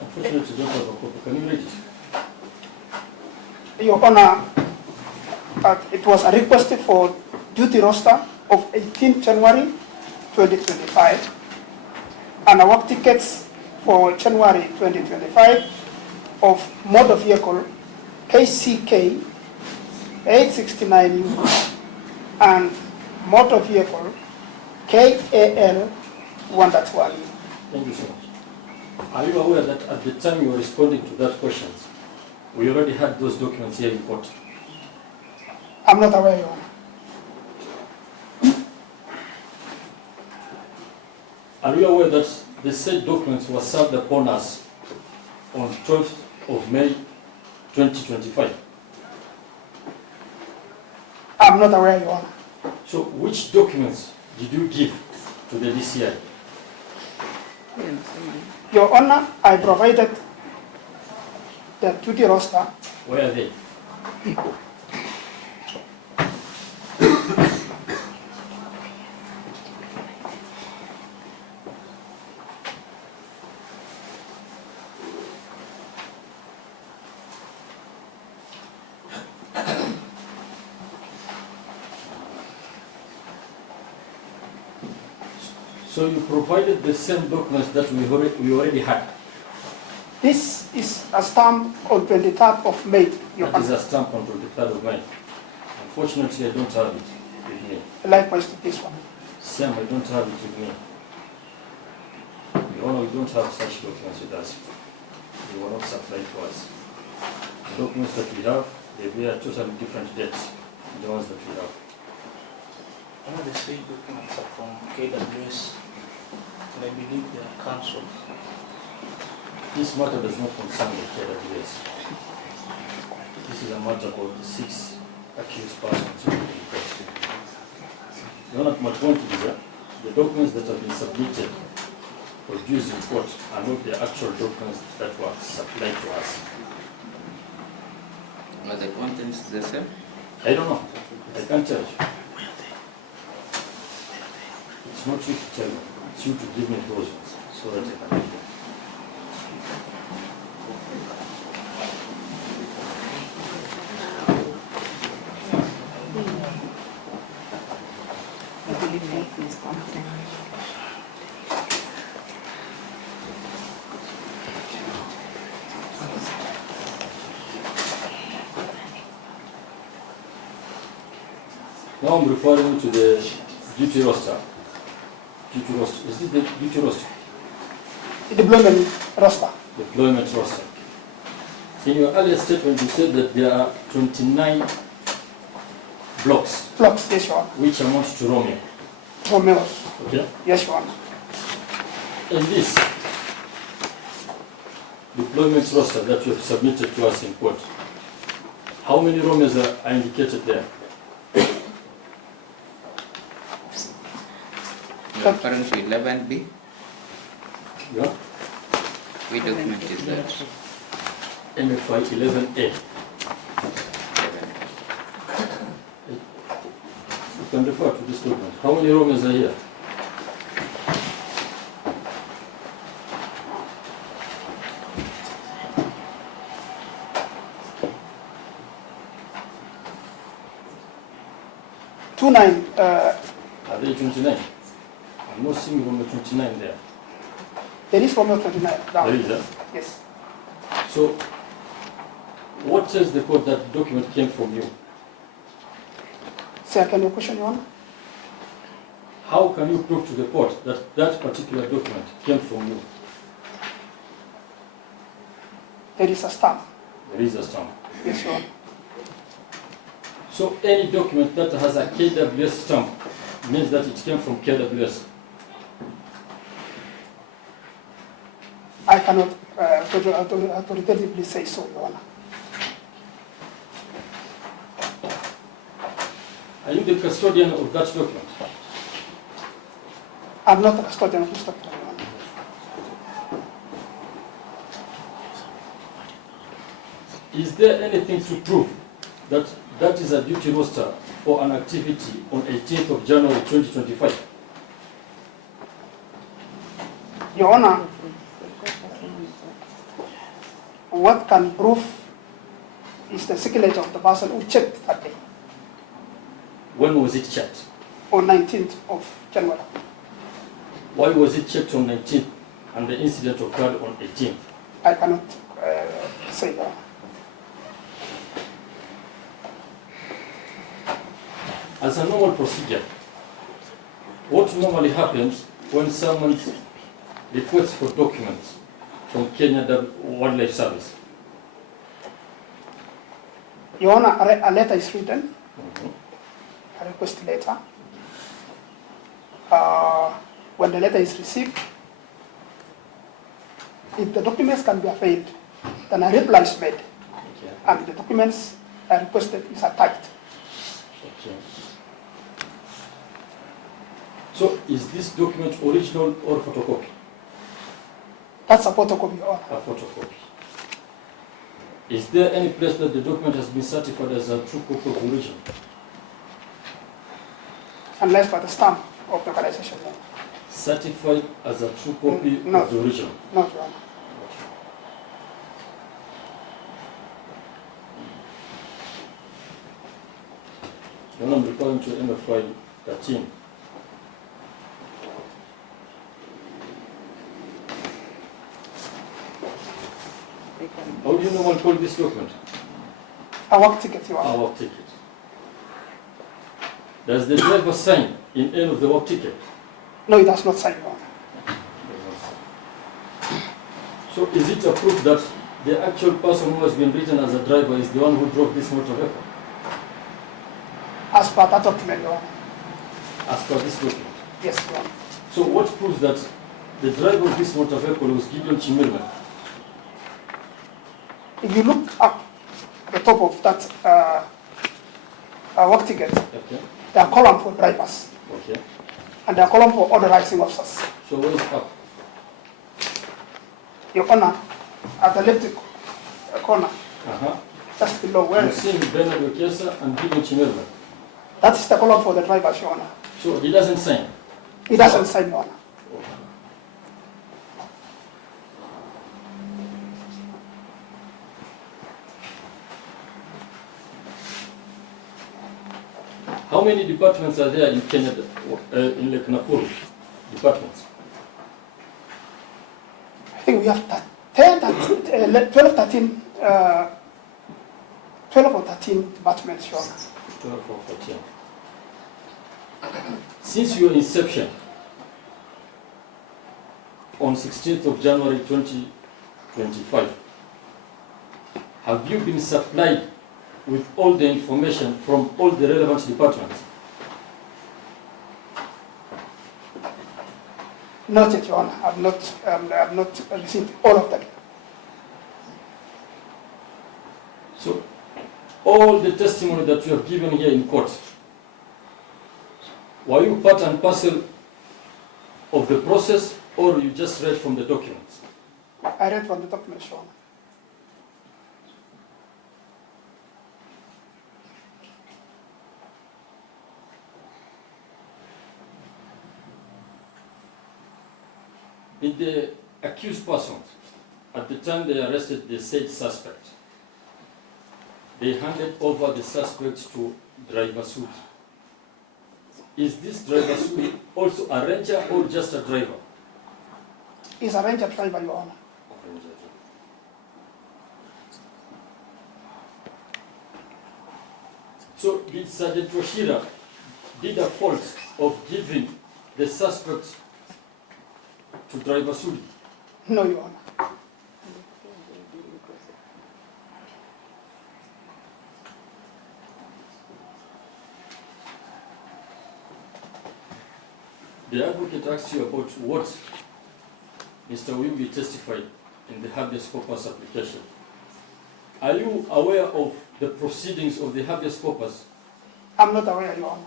Unfortunately, I don't have a copy. Can you read it? Your Honor, it was a request for duty roster of 18 January 2025 and a work tickets for January 2025 of motor vehicle KCK 869U and motor vehicle KAL 1.1. Thank you so much. Are you aware that at the time you were responding to that questions, we already had those documents here in court? I'm not aware, Your Honor. Are you aware that the said documents were served upon us on 12th of May 2025? I'm not aware, Your Honor. So which documents did you give to the DCI? Your Honor, I provided the duty roster. Where are they? So you provided the same documents that we already had. This is a stamp on 23rd of May, Your That is Honor. a stamp on 23rd of May. Unfortunately, I don't have it with me. Likewise to this one. Sam, I don't have it with me. Your Honor, we don't have such documents with us. They were not supplied to us. The documents that we have, they bear totally different dates than the ones that we have. One of the three documents are from KWS. and I believe they are cancelled. This matter does not concern the KWS. This is a matter about the 6 accused persons in the court. Your Honor, my point is that the documents that have been submitted for use in court are not the actual documents that were supplied to us. Are the contents the same? I don't know. I can't tell you. It's not you to tell me. It's you to give me those ones so that I can read them. I believe that is something. Now I'm referring to the duty roster. Duty roster. Is it the duty roster? Deployment roster. Deployment roster. In your earlier statement, you said that there are 29 blocks, Blocks, yes, Your Honor. which amount to Romeo. Romeos, Okay? yes, Your Honor. In this deployment roster that you have submitted to us in court, how many Romeos are indicated there? You are referring to 11B? Yeah? Which document is that? MFI 11A. You can refer to this document. How many Romeos are here? Are they 29? I'm not seeing Romeo 29 there. There is Romeo 29 down. There is, huh? Yes. So, what tells the court that document came from you? Sir, can you question, Your Honor? How can you prove to the court that that particular document came from you? There is a stamp. There is a stamp. Yes, Your Honor. So any document that has a KWS stamp means that it came from KWS. I cannot authoritatively say so, Your Honor. Are you the custodian of that document? I'm not a custodian of this document, Your Honor. Is there anything to prove that that is a duty roster for an activity on 18th of January 2025? Your Honor, what can prove is the signature of the person who checked that day, When was it checked? on 19th of January. Why was it checked on 19th and the incident occurred on 18th? I cannot say that. As a normal procedure, what normally happens when someone requests for documents from Kenya Wildlife Service? Your Honor, a letter is written, a request letter. When the letter is received, if the documents can be availed, then a reply is made, Okay. and the documents requested is attached. Okay. So is this document original or photocopy? That's a photocopy, Your Honor. A photocopy. Is there any place that the document has been certified as a true copy of the original? Unless by the stamp of the organization. Your Honor. Certified as a true copy No. of the original? No, Your Honor. When I'm referring to MFI 13, how do you know one call this document? A work ticket, Your Honor. Our work ticket. Does the driver sign in any of the work ticket? No, it does not sign, Your Honor. So is it a proof that the actual person who has been written as a driver is the one who drove this motor vehicle? As per that document, Your Honor. As per this document. Yes, Your Honor. So what proves that the driver of this motor vehicle was Gideon Chimirman. If you look up at the top of that work ticket, Okay. there are columns for drivers Okay. and there are columns for authorizing officers. So where is up? Your Honor, at the left corner, Uh-huh. just below where I'm seeing Bernard Okesa and Gideon Chimirman. that is the column for the drivers, Your Honor. So he doesn't sign. He doesn't sign, Your Honor. How many departments are there in Kenya, in Lake Nakuru? Departments? I think we have 10, 13, 12, 13, 12 or 13 departments, Your Honor. 12 or 14. Since your inception, on 16th of January 2025, have you been supplied with all the information from all the relevant departments? Not yet, Your Honor. I have not received all of them. So, all the testimony that you have given here in court, were you part and parcel of the process, or you just read from the documents? I read from the documents, Your Honor. In the accused persons, at the time they arrested the said suspect, they handed over the suspect to driver Sudi. Is this driver Sudi also a ranger or just a driver? He's a ranger driver, Your Honor. So did Sergeant Washira did a fault of giving the suspect to driver Sudi? No, Your Honor. The advocate asked you about what Mr. Wimby testified in the habeas corpus application. Are you aware of the proceedings of the habeas corpus? I'm not aware, Your Honor.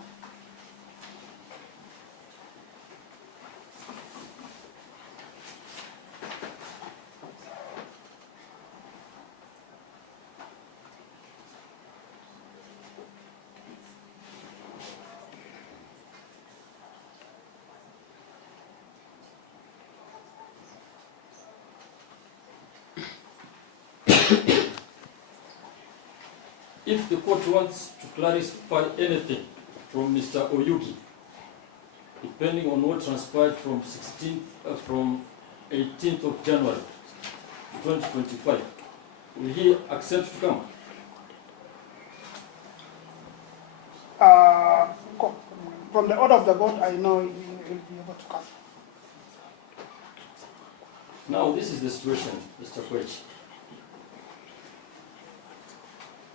If the court wants to clarify anything from Mr. Oyugi, depending on what transpired from 18th of January 2025, will he accept to come? From the order of the court, I know he will be able to come. Now, this is the situation, Mr. Koech.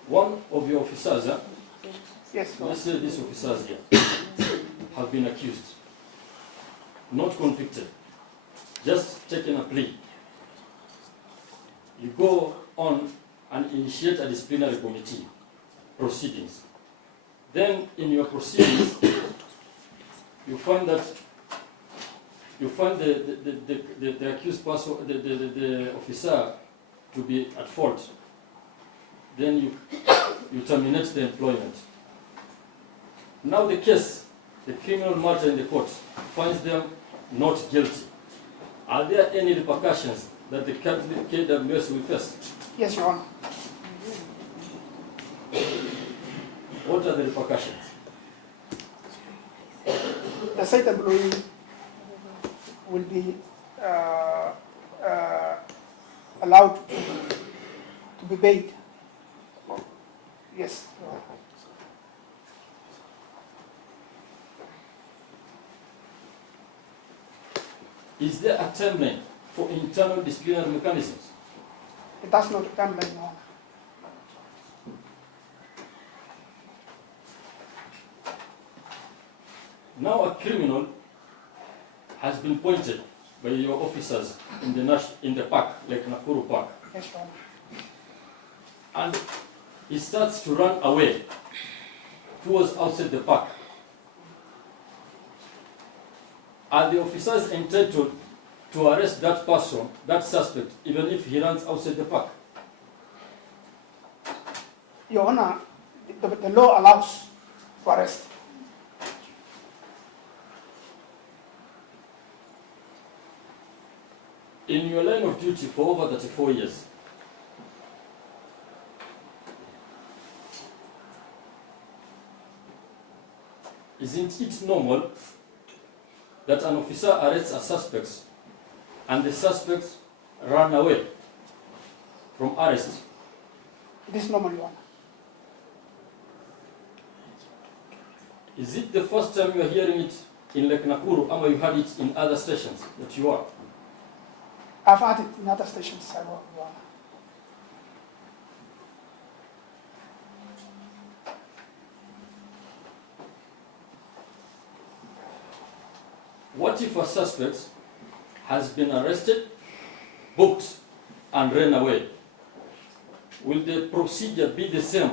One of your officers, Yes, Your let's Honor. say these officers here, have been accused, not convicted, just taken a plea. You go on and initiate a disciplinary committee proceedings. Then in your proceedings, you find that the accused person, the officer to be at fault. Then you terminate the employment. Now the case, the criminal matter in the court finds them not guilty. Are there any repercussions that the KWS will face? Yes, Your Honor. What are the repercussions? The site employee will be allowed to be paid. Yes, Your Honor. Is there a timeline for internal disciplinary mechanisms? It does not come like Your Honor. Now a criminal has been pointed by your officers in the park, like Nakuru Park, Yes, Your Honor. and he starts to run away towards outside the park. Are the officers entitled to arrest that person, that suspect, even if he runs outside the park? Your Honor, the law allows for arrest. In your line of duty for over 34 years, isn't it normal that an officer arrests a suspect and the suspects run away from arrest? It is normal, Your Honor. Is it the first time you are hearing it in Lake Nakuru, or you had it in other stations that you are? I've had it in other stations I work, Your Honor. What if a suspect has been arrested, booked, and ran away? Will the procedure be the same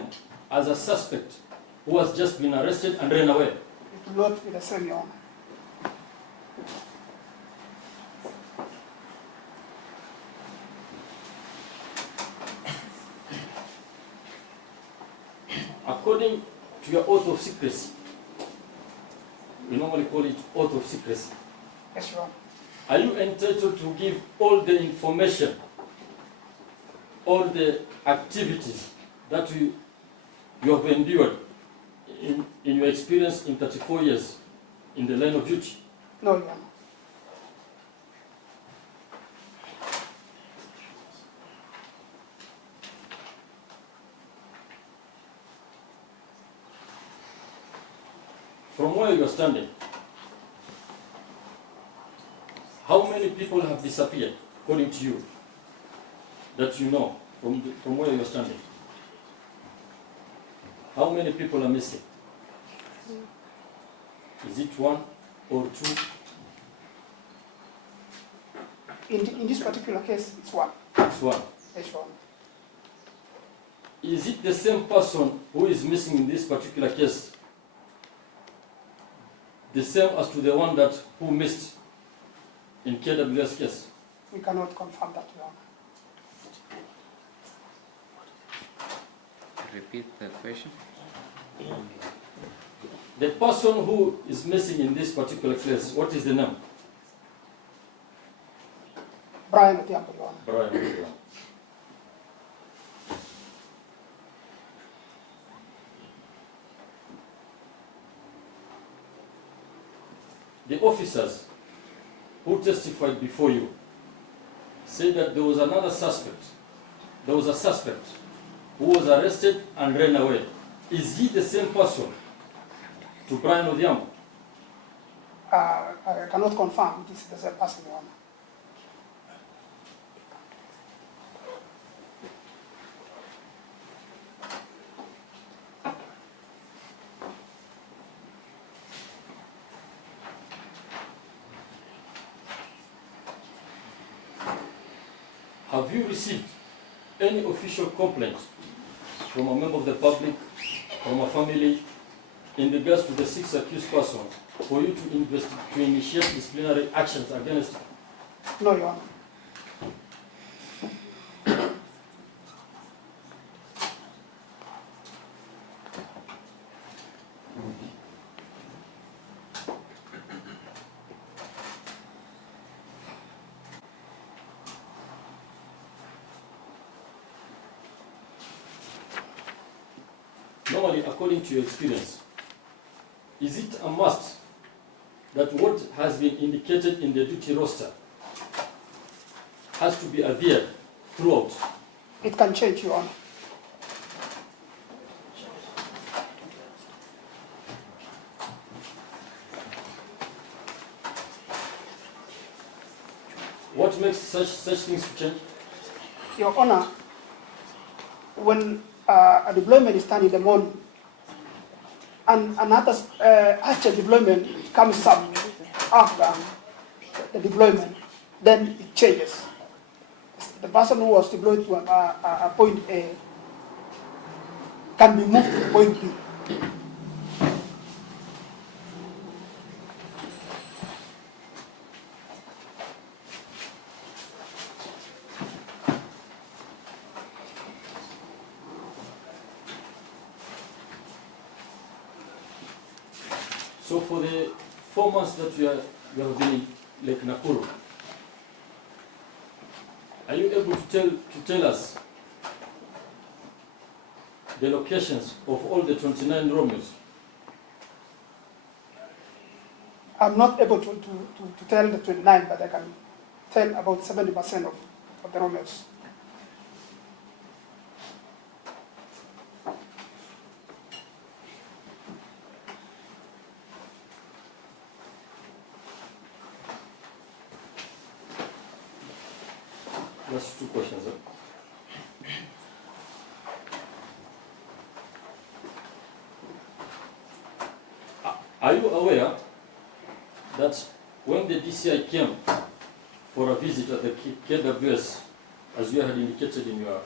as a suspect who has just been arrested and ran away? It will not be the same, Your Honor. According to your oath of secrecy, we normally call it oath of secrecy, Yes, Your Honor. are you entitled to give all the information, all the activities that you have endured in your experience in 34 years in the line of duty? No, Your Honor. From where you are standing, how many people have disappeared, according to you, that you know from where you are standing? How many people are missing? Is it one or two? In this particular case, it's one. It's one. Yes, Your Honor. Is it the same person who is missing in this particular case? The same as to the one who missed in KWS case? We cannot confirm that, Your Honor. Repeat the question. The person who is missing in this particular case, what is the name? Brian Odhiambo, Your Honor. Brian. Odhiambo. The officers who testified before you said that there was another suspect. There was a suspect who was arrested and ran away. Is he the same person to Brian Odhiambo? I cannot confirm it is the same person, Your Honor. Have you received any official complaint from a member of the public, from a family, in regards to the 6 accused persons for you to initiate disciplinary actions against them? No, Your Honor. Normally, according to your experience, is it a must that what has been indicated in the duty roster has to be adhered throughout? It can change, Your Honor. What makes such things to change? Your Honor, when a deployment is done in the morning and another actual deployment comes up after the deployment, then it changes. The person who was deployed to a point A can be moved to point B. So for the 4 months that you have been in Lake Nakuru, are you able to tell us the locations of all the 29 Romeos? I'm not able to tell the 29, but I can tell about 70% of the Romeos. That's 2 questions. Are you aware that when the DCI came for a visit at the KWS, as you had indicated in your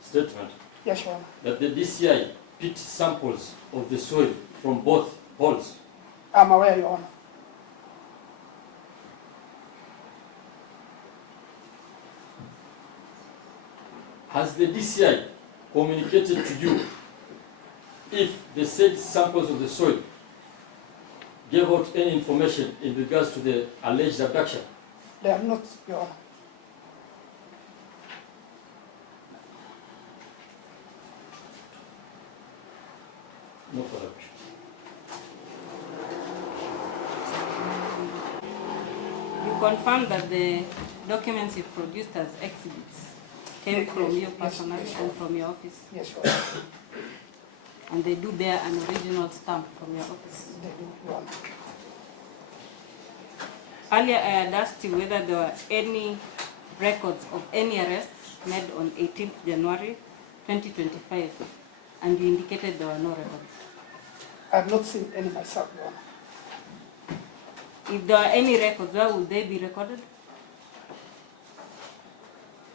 statement, Yes, Your Honor. that the DCI picked samples of the soil from both holes? I'm aware, Your Honor. Has the DCI communicated to you if the said samples of the soil gave out any information in regards to the alleged abduction? They are not, Your Honor. No further question. You confirm that the documents you produced as exhibits came Yes, from yes, your personal yes, and from your office? Yes, Your Honor. And they do bear an original stamp from your office? They do, Your Honor. Earlier, I had asked you whether there were any records of any arrests made on 18th January 2025, and you indicated there were no records. I have not seen any myself, Your Honor. If there are any records, where would they be recorded?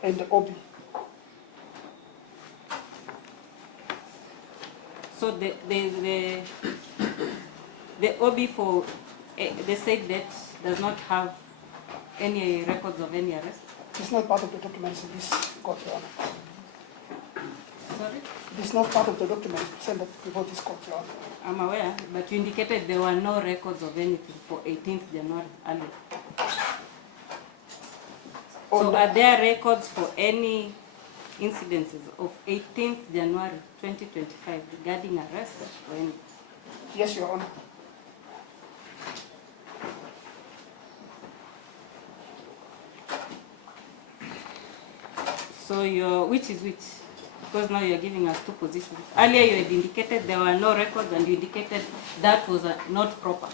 In the OB. So the OB for the said date does not have any records of any arrest? It's not part of the documents in this court, Your Honor. Sorry? It's not part of the documents presented before this court, Your Honor. I'm aware, but you indicated there were no records of anything for 18th January earlier. So are there records for any incidences of 18th January 2025 regarding arrests or anything? Yes, Your Honor. So which is which? Because now you're giving us 2 positions. Earlier you had indicated there were no records and you indicated that was not proper.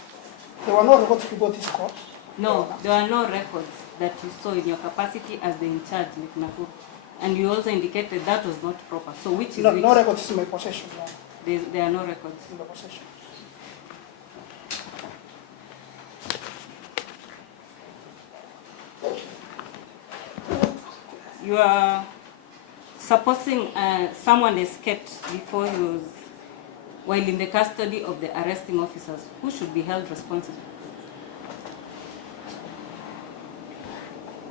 There were no records before this court. No, there are no records that you saw in your capacity as the in charge, Lake Nakuru. And you also indicated that was not proper. So which is which? No records in my possession, Your Honor. There are no records. In my possession. You are supposing someone escaped before he was, while in the custody of the arresting officers. Who should be held responsible?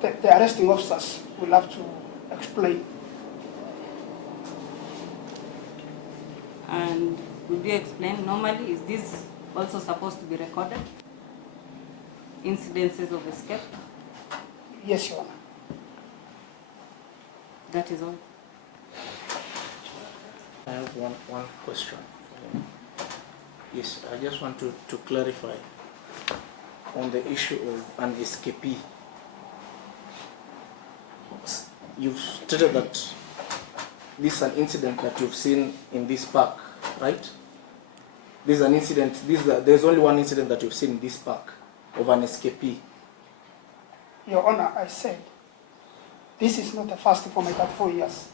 The arresting officers will have to explain. And would you explain, normally, is this also supposed to be recorded? Incidences of escape? Yes, Your Honor. That is all. I have one question for him. Yes, I just want to clarify on the issue of an escapee. You've stated that this is an incident that you've seen in this park, right? This is an incident, there's only one incident that you've seen in this park of an escapee. Your Honor, I said, this is not the first for my 34 years.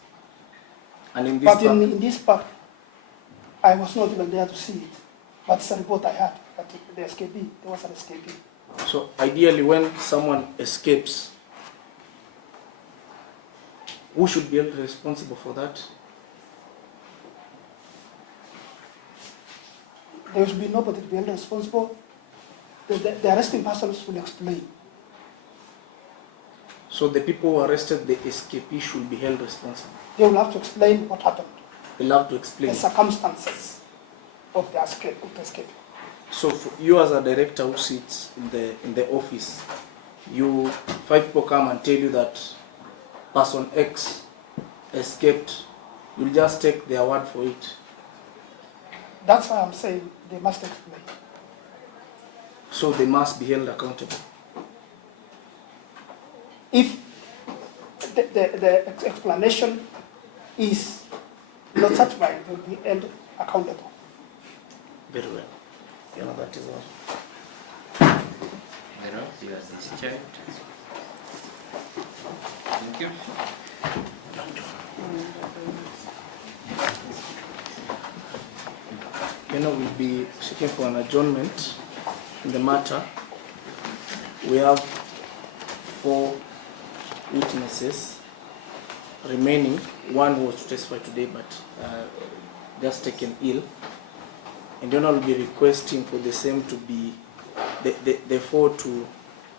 And in this But park, in this park, I was not even there to see it. But it's a report I had that the escapee, there was an escapee. so ideally when someone escapes Who should be held responsible for that? There should be nobody to be held responsible. The arresting persons will explain. So the people who arrested the escapee should be held responsible. They will have to explain what happened, They'll have to the explain. circumstances of the escape. So for you as a director who sits in the office, you 5 people come and tell you that person X escaped, you'll just take their word for it. That's why I'm saying they must explain. So they must be held accountable. If the explanation is not satisfied, they will be held accountable. Very well. You know, that is all. You are discharged. Thank you. You know, we'll be seeking for an adjournment in the matter. We have 4 witnesses remaining. One was to testify today, but just taken ill. And then I'll be requesting for the same to be, the 4 to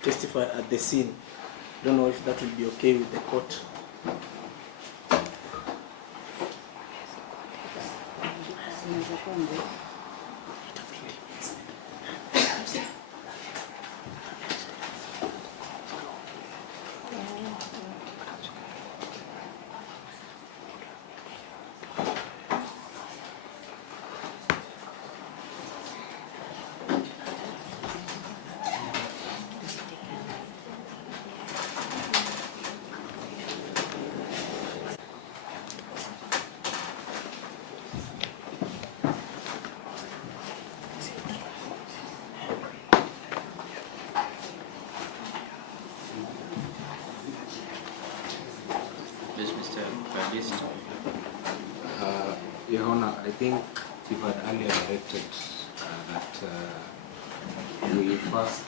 testify at the scene. Don't know if that will be okay with the court. Yes, Mr. Predecessor. Your Honor, I think you had earlier directed that we first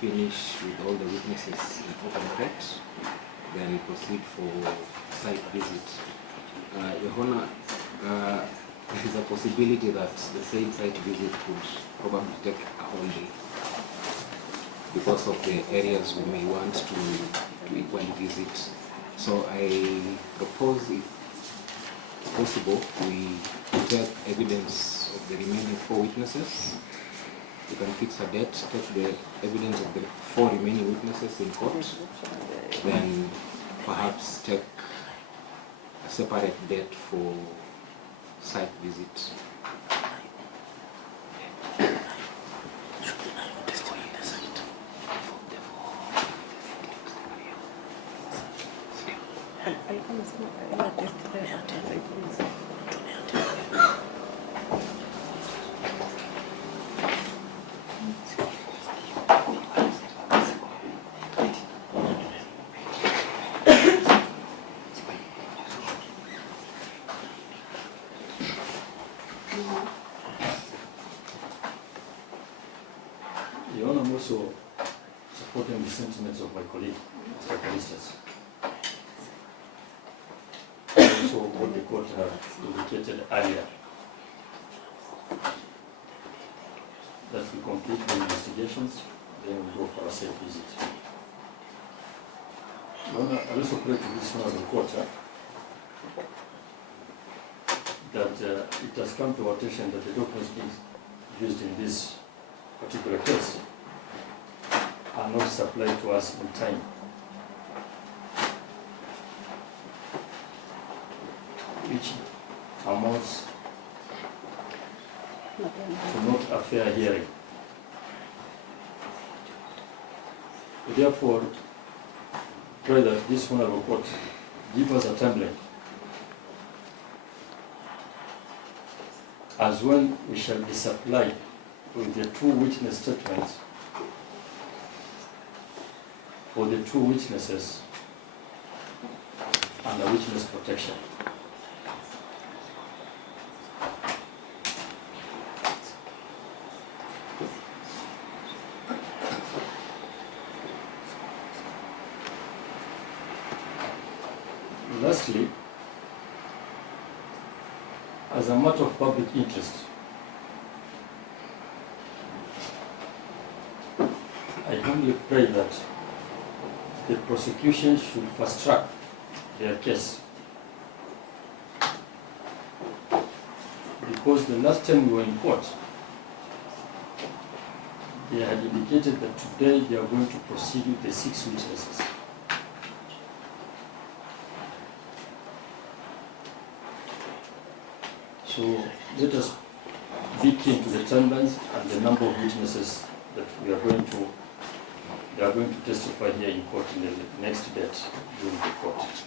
finish with all the witnesses in open court, then we proceed for site visit. Your Honor, there is a possibility that the same site visit could probably take a whole day because of the areas we may want to equally visit. So I propose, if possible, we take evidence of the remaining 4 witnesses. We can fix a date, take the evidence of the 4 remaining witnesses in court, then perhaps take a separate date for site visit. Your Honor, I'm also supporting the sentiments of my colleague, Mr. Predecessor. Also, what the court had indicated earlier, that we complete the investigations, then we go for a safe visit. Your Honor, I also pray to this honorable court that it has come to our attention that the documents being used in this particular case are not supplied to us in time. Which amounts to not a fair hearing. Therefore, pray that this honorable court give us a timeline as when we shall be supplied with the 2 witness statements for the 2 witnesses and the witness protection. Lastly, as a matter of public interest, I humbly pray that the prosecution should fast track their case. Because the last time we were in court, they had indicated that today they are going to proceed with the 6 witnesses. So let us be keen to the timelines and the number of witnesses that they are going to testify here in court in the next date during the court.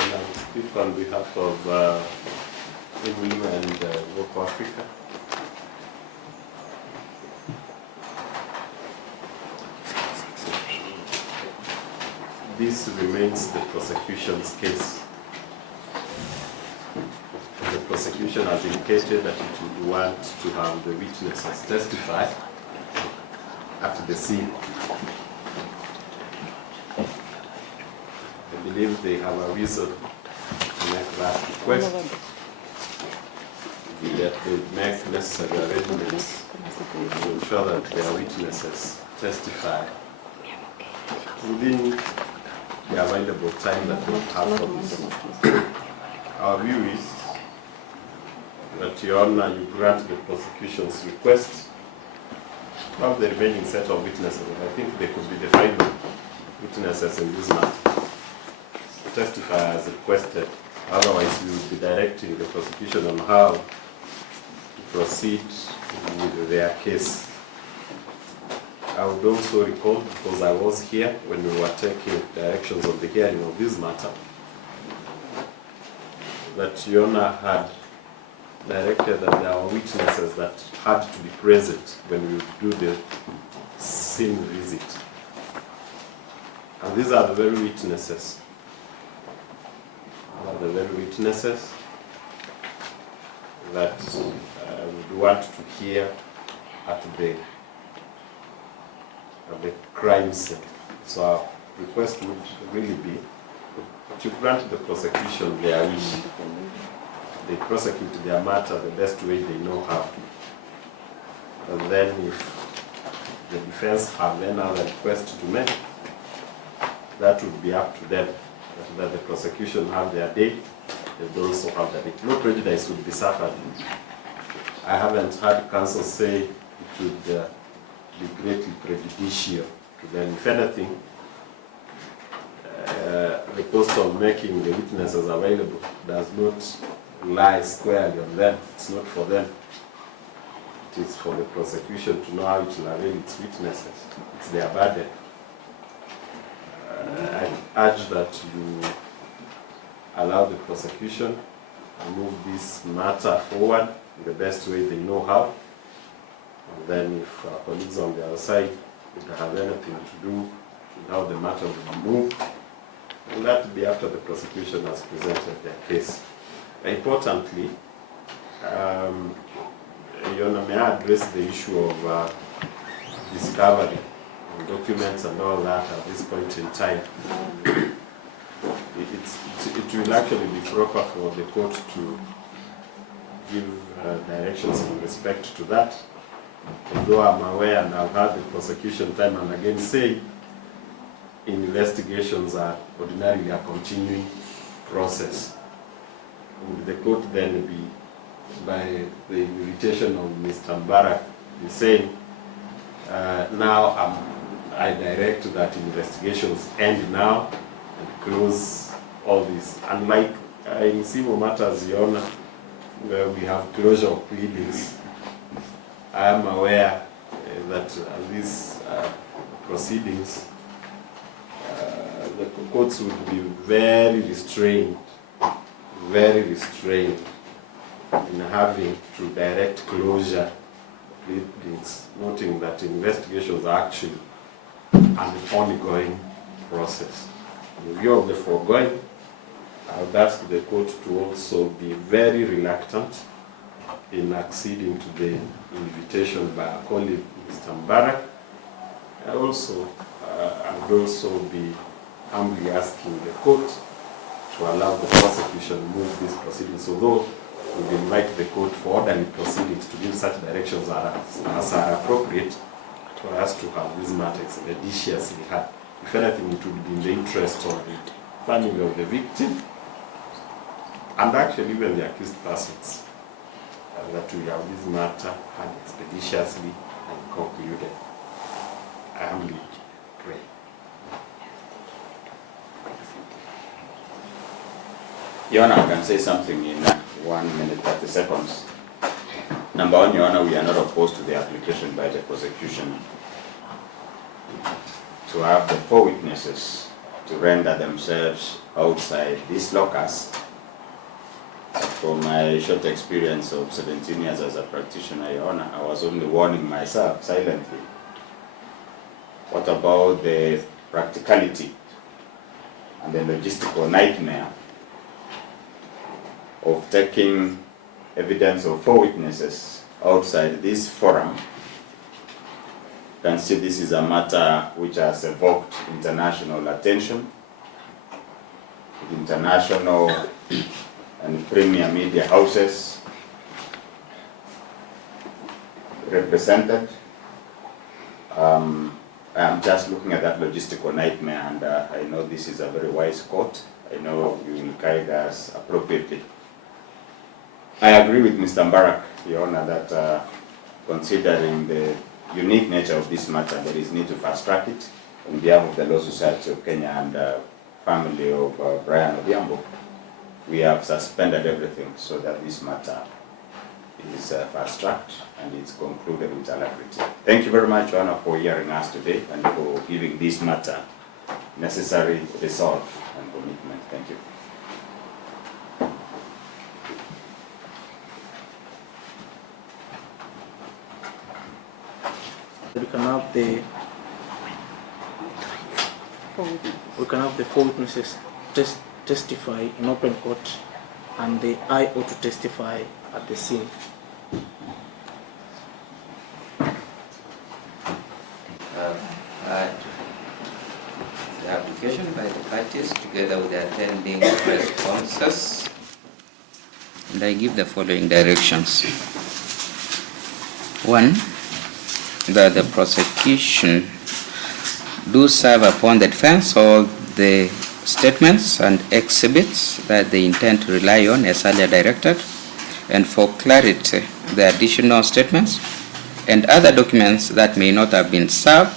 And I speak on behalf of IMU and Voco Africa. This remains the prosecution's case. The prosecution has indicated that it would want to have the witnesses testify at the scene. I believe they have a reason to make that request. That they make necessary arrangements to ensure that their witnesses testify within the available time that we have for this. Our view is that, Your Honor, you grant the prosecution's request of the remaining set of witnesses. I think they could be the final witnesses in this matter. Testify as requested. Otherwise, we will be directing the prosecution on how to proceed with their case. I would also recall, because I was here when we were taking directions on the hearing of this matter, that Your Honor had directed that there were witnesses that had to be present when we do the scene visit. And these are the very witnesses. That we want to hear at the crime scene. So our request would really be to grant the prosecution their wish. They prosecute their matter the best way they know how. And then if the defense have any other request to make, that would be up to them. That the prosecution have their day, they also have their day. No prejudice would be suffered. I haven't heard counsel say it would be greatly prejudicial to them. If anything, the cost of making the witnesses available does not lie squarely on them. It's not for them. It is for the prosecution to know how it will avail its witnesses. It's their burden. I urge that you allow the prosecution to move this matter forward in the best way they know how. And then if our colleagues on the other side would have anything to do with how the matter will be moved, and that will be after the prosecution has presented their case. Importantly, Your Honor, may I address the issue of discovery of documents and all that at this point in time. It will actually be proper for the court to give directions in respect to that. Although I'm aware and I've heard the prosecution time and again say investigations are ordinarily a continuing process. Would the court then be, by the invitation of Mr. Mbarak, be saying, now I direct that investigations end now and close all this. Unlike in civil matters, Your Honor, where we have closure of pleadings, I am aware that these proceedings, the courts would be very restrained in having to direct closure pleadings, noting that investigations are actually an ongoing process. In view of the foregoing, I would ask the court to also be very reluctant in acceding to the invitation by our colleague, Mr. Mbarak, I would also be humbly asking the court to allow the prosecution move these proceedings, although we invite the court for orderly proceedings to give such directions as are appropriate for us to have this matter expeditiously had. If anything, it would be in the interest of the family of the victim and actually even the accused persons that we have this matter had expeditiously and concluded. I humbly pray. Your Honor, I can say something in 1 minute 30 seconds. Number one, Your Honor, we are not opposed to the application by the prosecution to have the 4 witnesses to render themselves outside this locus. From my short experience of 17 years as a practitioner, Your Honor, I was only warning myself silently. What about the practicality and the logistical nightmare of taking evidence of 4 witnesses outside this forum? You can see this is a matter which has evoked international attention, with international and premier media houses represented. I'm just looking at that logistical nightmare, and I know this is a very wise court. I know you will guide us appropriately. I agree with Mr. Mbarak, Your Honor, that considering the unique nature of this matter, there is need to fast track it. On behalf of the Law Society of Kenya and family of Brian Odhiambo, we have suspended everything so that this matter is fast tracked and it's concluded with alacrity. Thank you very much, Your Honor, for hearing us today and for giving this matter necessary resolve and commitment. Thank you. We can have the 4 witnesses testify in open court, and the I ought to testify at the scene. The application by the parties together with the attending responses, and I give the following directions. 1, that the prosecution do serve upon the defense all the statements and exhibits that they intend to rely on as earlier directed, and for clarity, the additional statements and other documents that may not have been served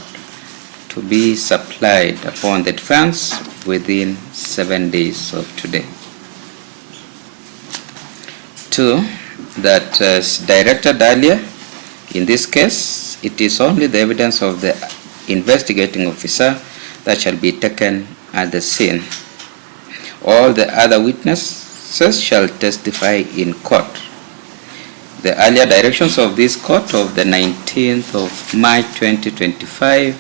to be supplied upon the defense within 7 days of today. 2, that as directed earlier, in this case, it is only the evidence of the investigating officer that shall be taken at the scene. All the other witnesses shall testify in court. The earlier directions of this court of the 19th of March 2025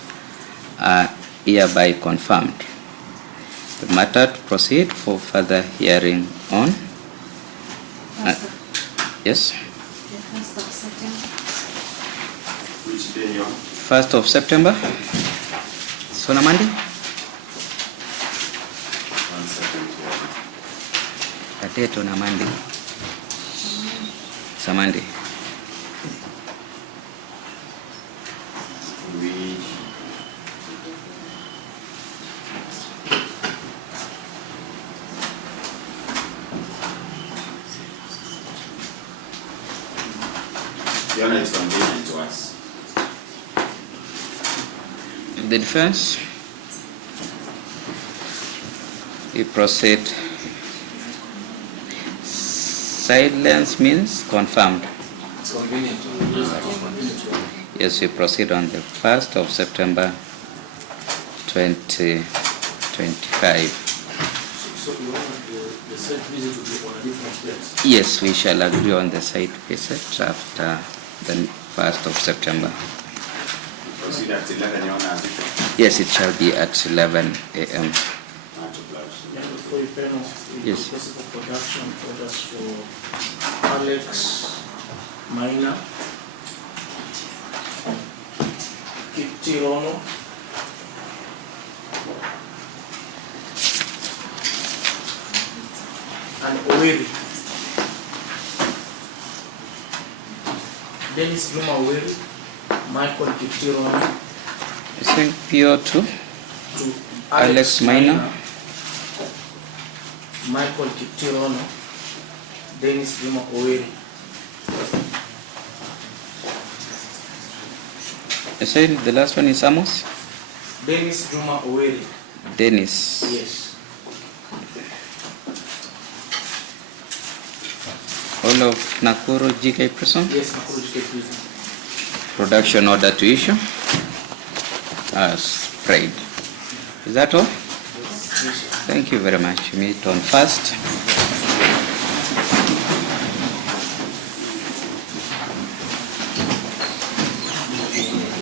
are hereby confirmed. The matter to proceed for further hearing on. Yes? The 1st of September. Which day, Your Honor? 1st of September. So on a Monday? 1 second. A date on a Monday. It's a Monday. Your Honor, it's convenient to us. The defense, we proceed. Silence means confirmed. It's convenient. Yes, we proceed on the 1st of September 2025. So you want the site visit to be on a different date? Yes, we shall agree on the site visit after the 1st of September. Proceed at 11, Your Honor. Yes, it shall be at 11 a.m. For your parents, Yes. possible production orders for Alex Maina, Kiptirono, and Oweri. Dennis Juma Oweri, Michael Kiptirono. I think PO2 To Alex Minor. Michael Kiptirono, Dennis Juma Oweri. I said the last one is Amos? Dennis Juma Oweri. Dennis. Yes. All of Nakuru GK prison? Yes, Nakuru GK prison. Production order to issue as prayed. Is that all? Yes. Thank you very much. Meet on first.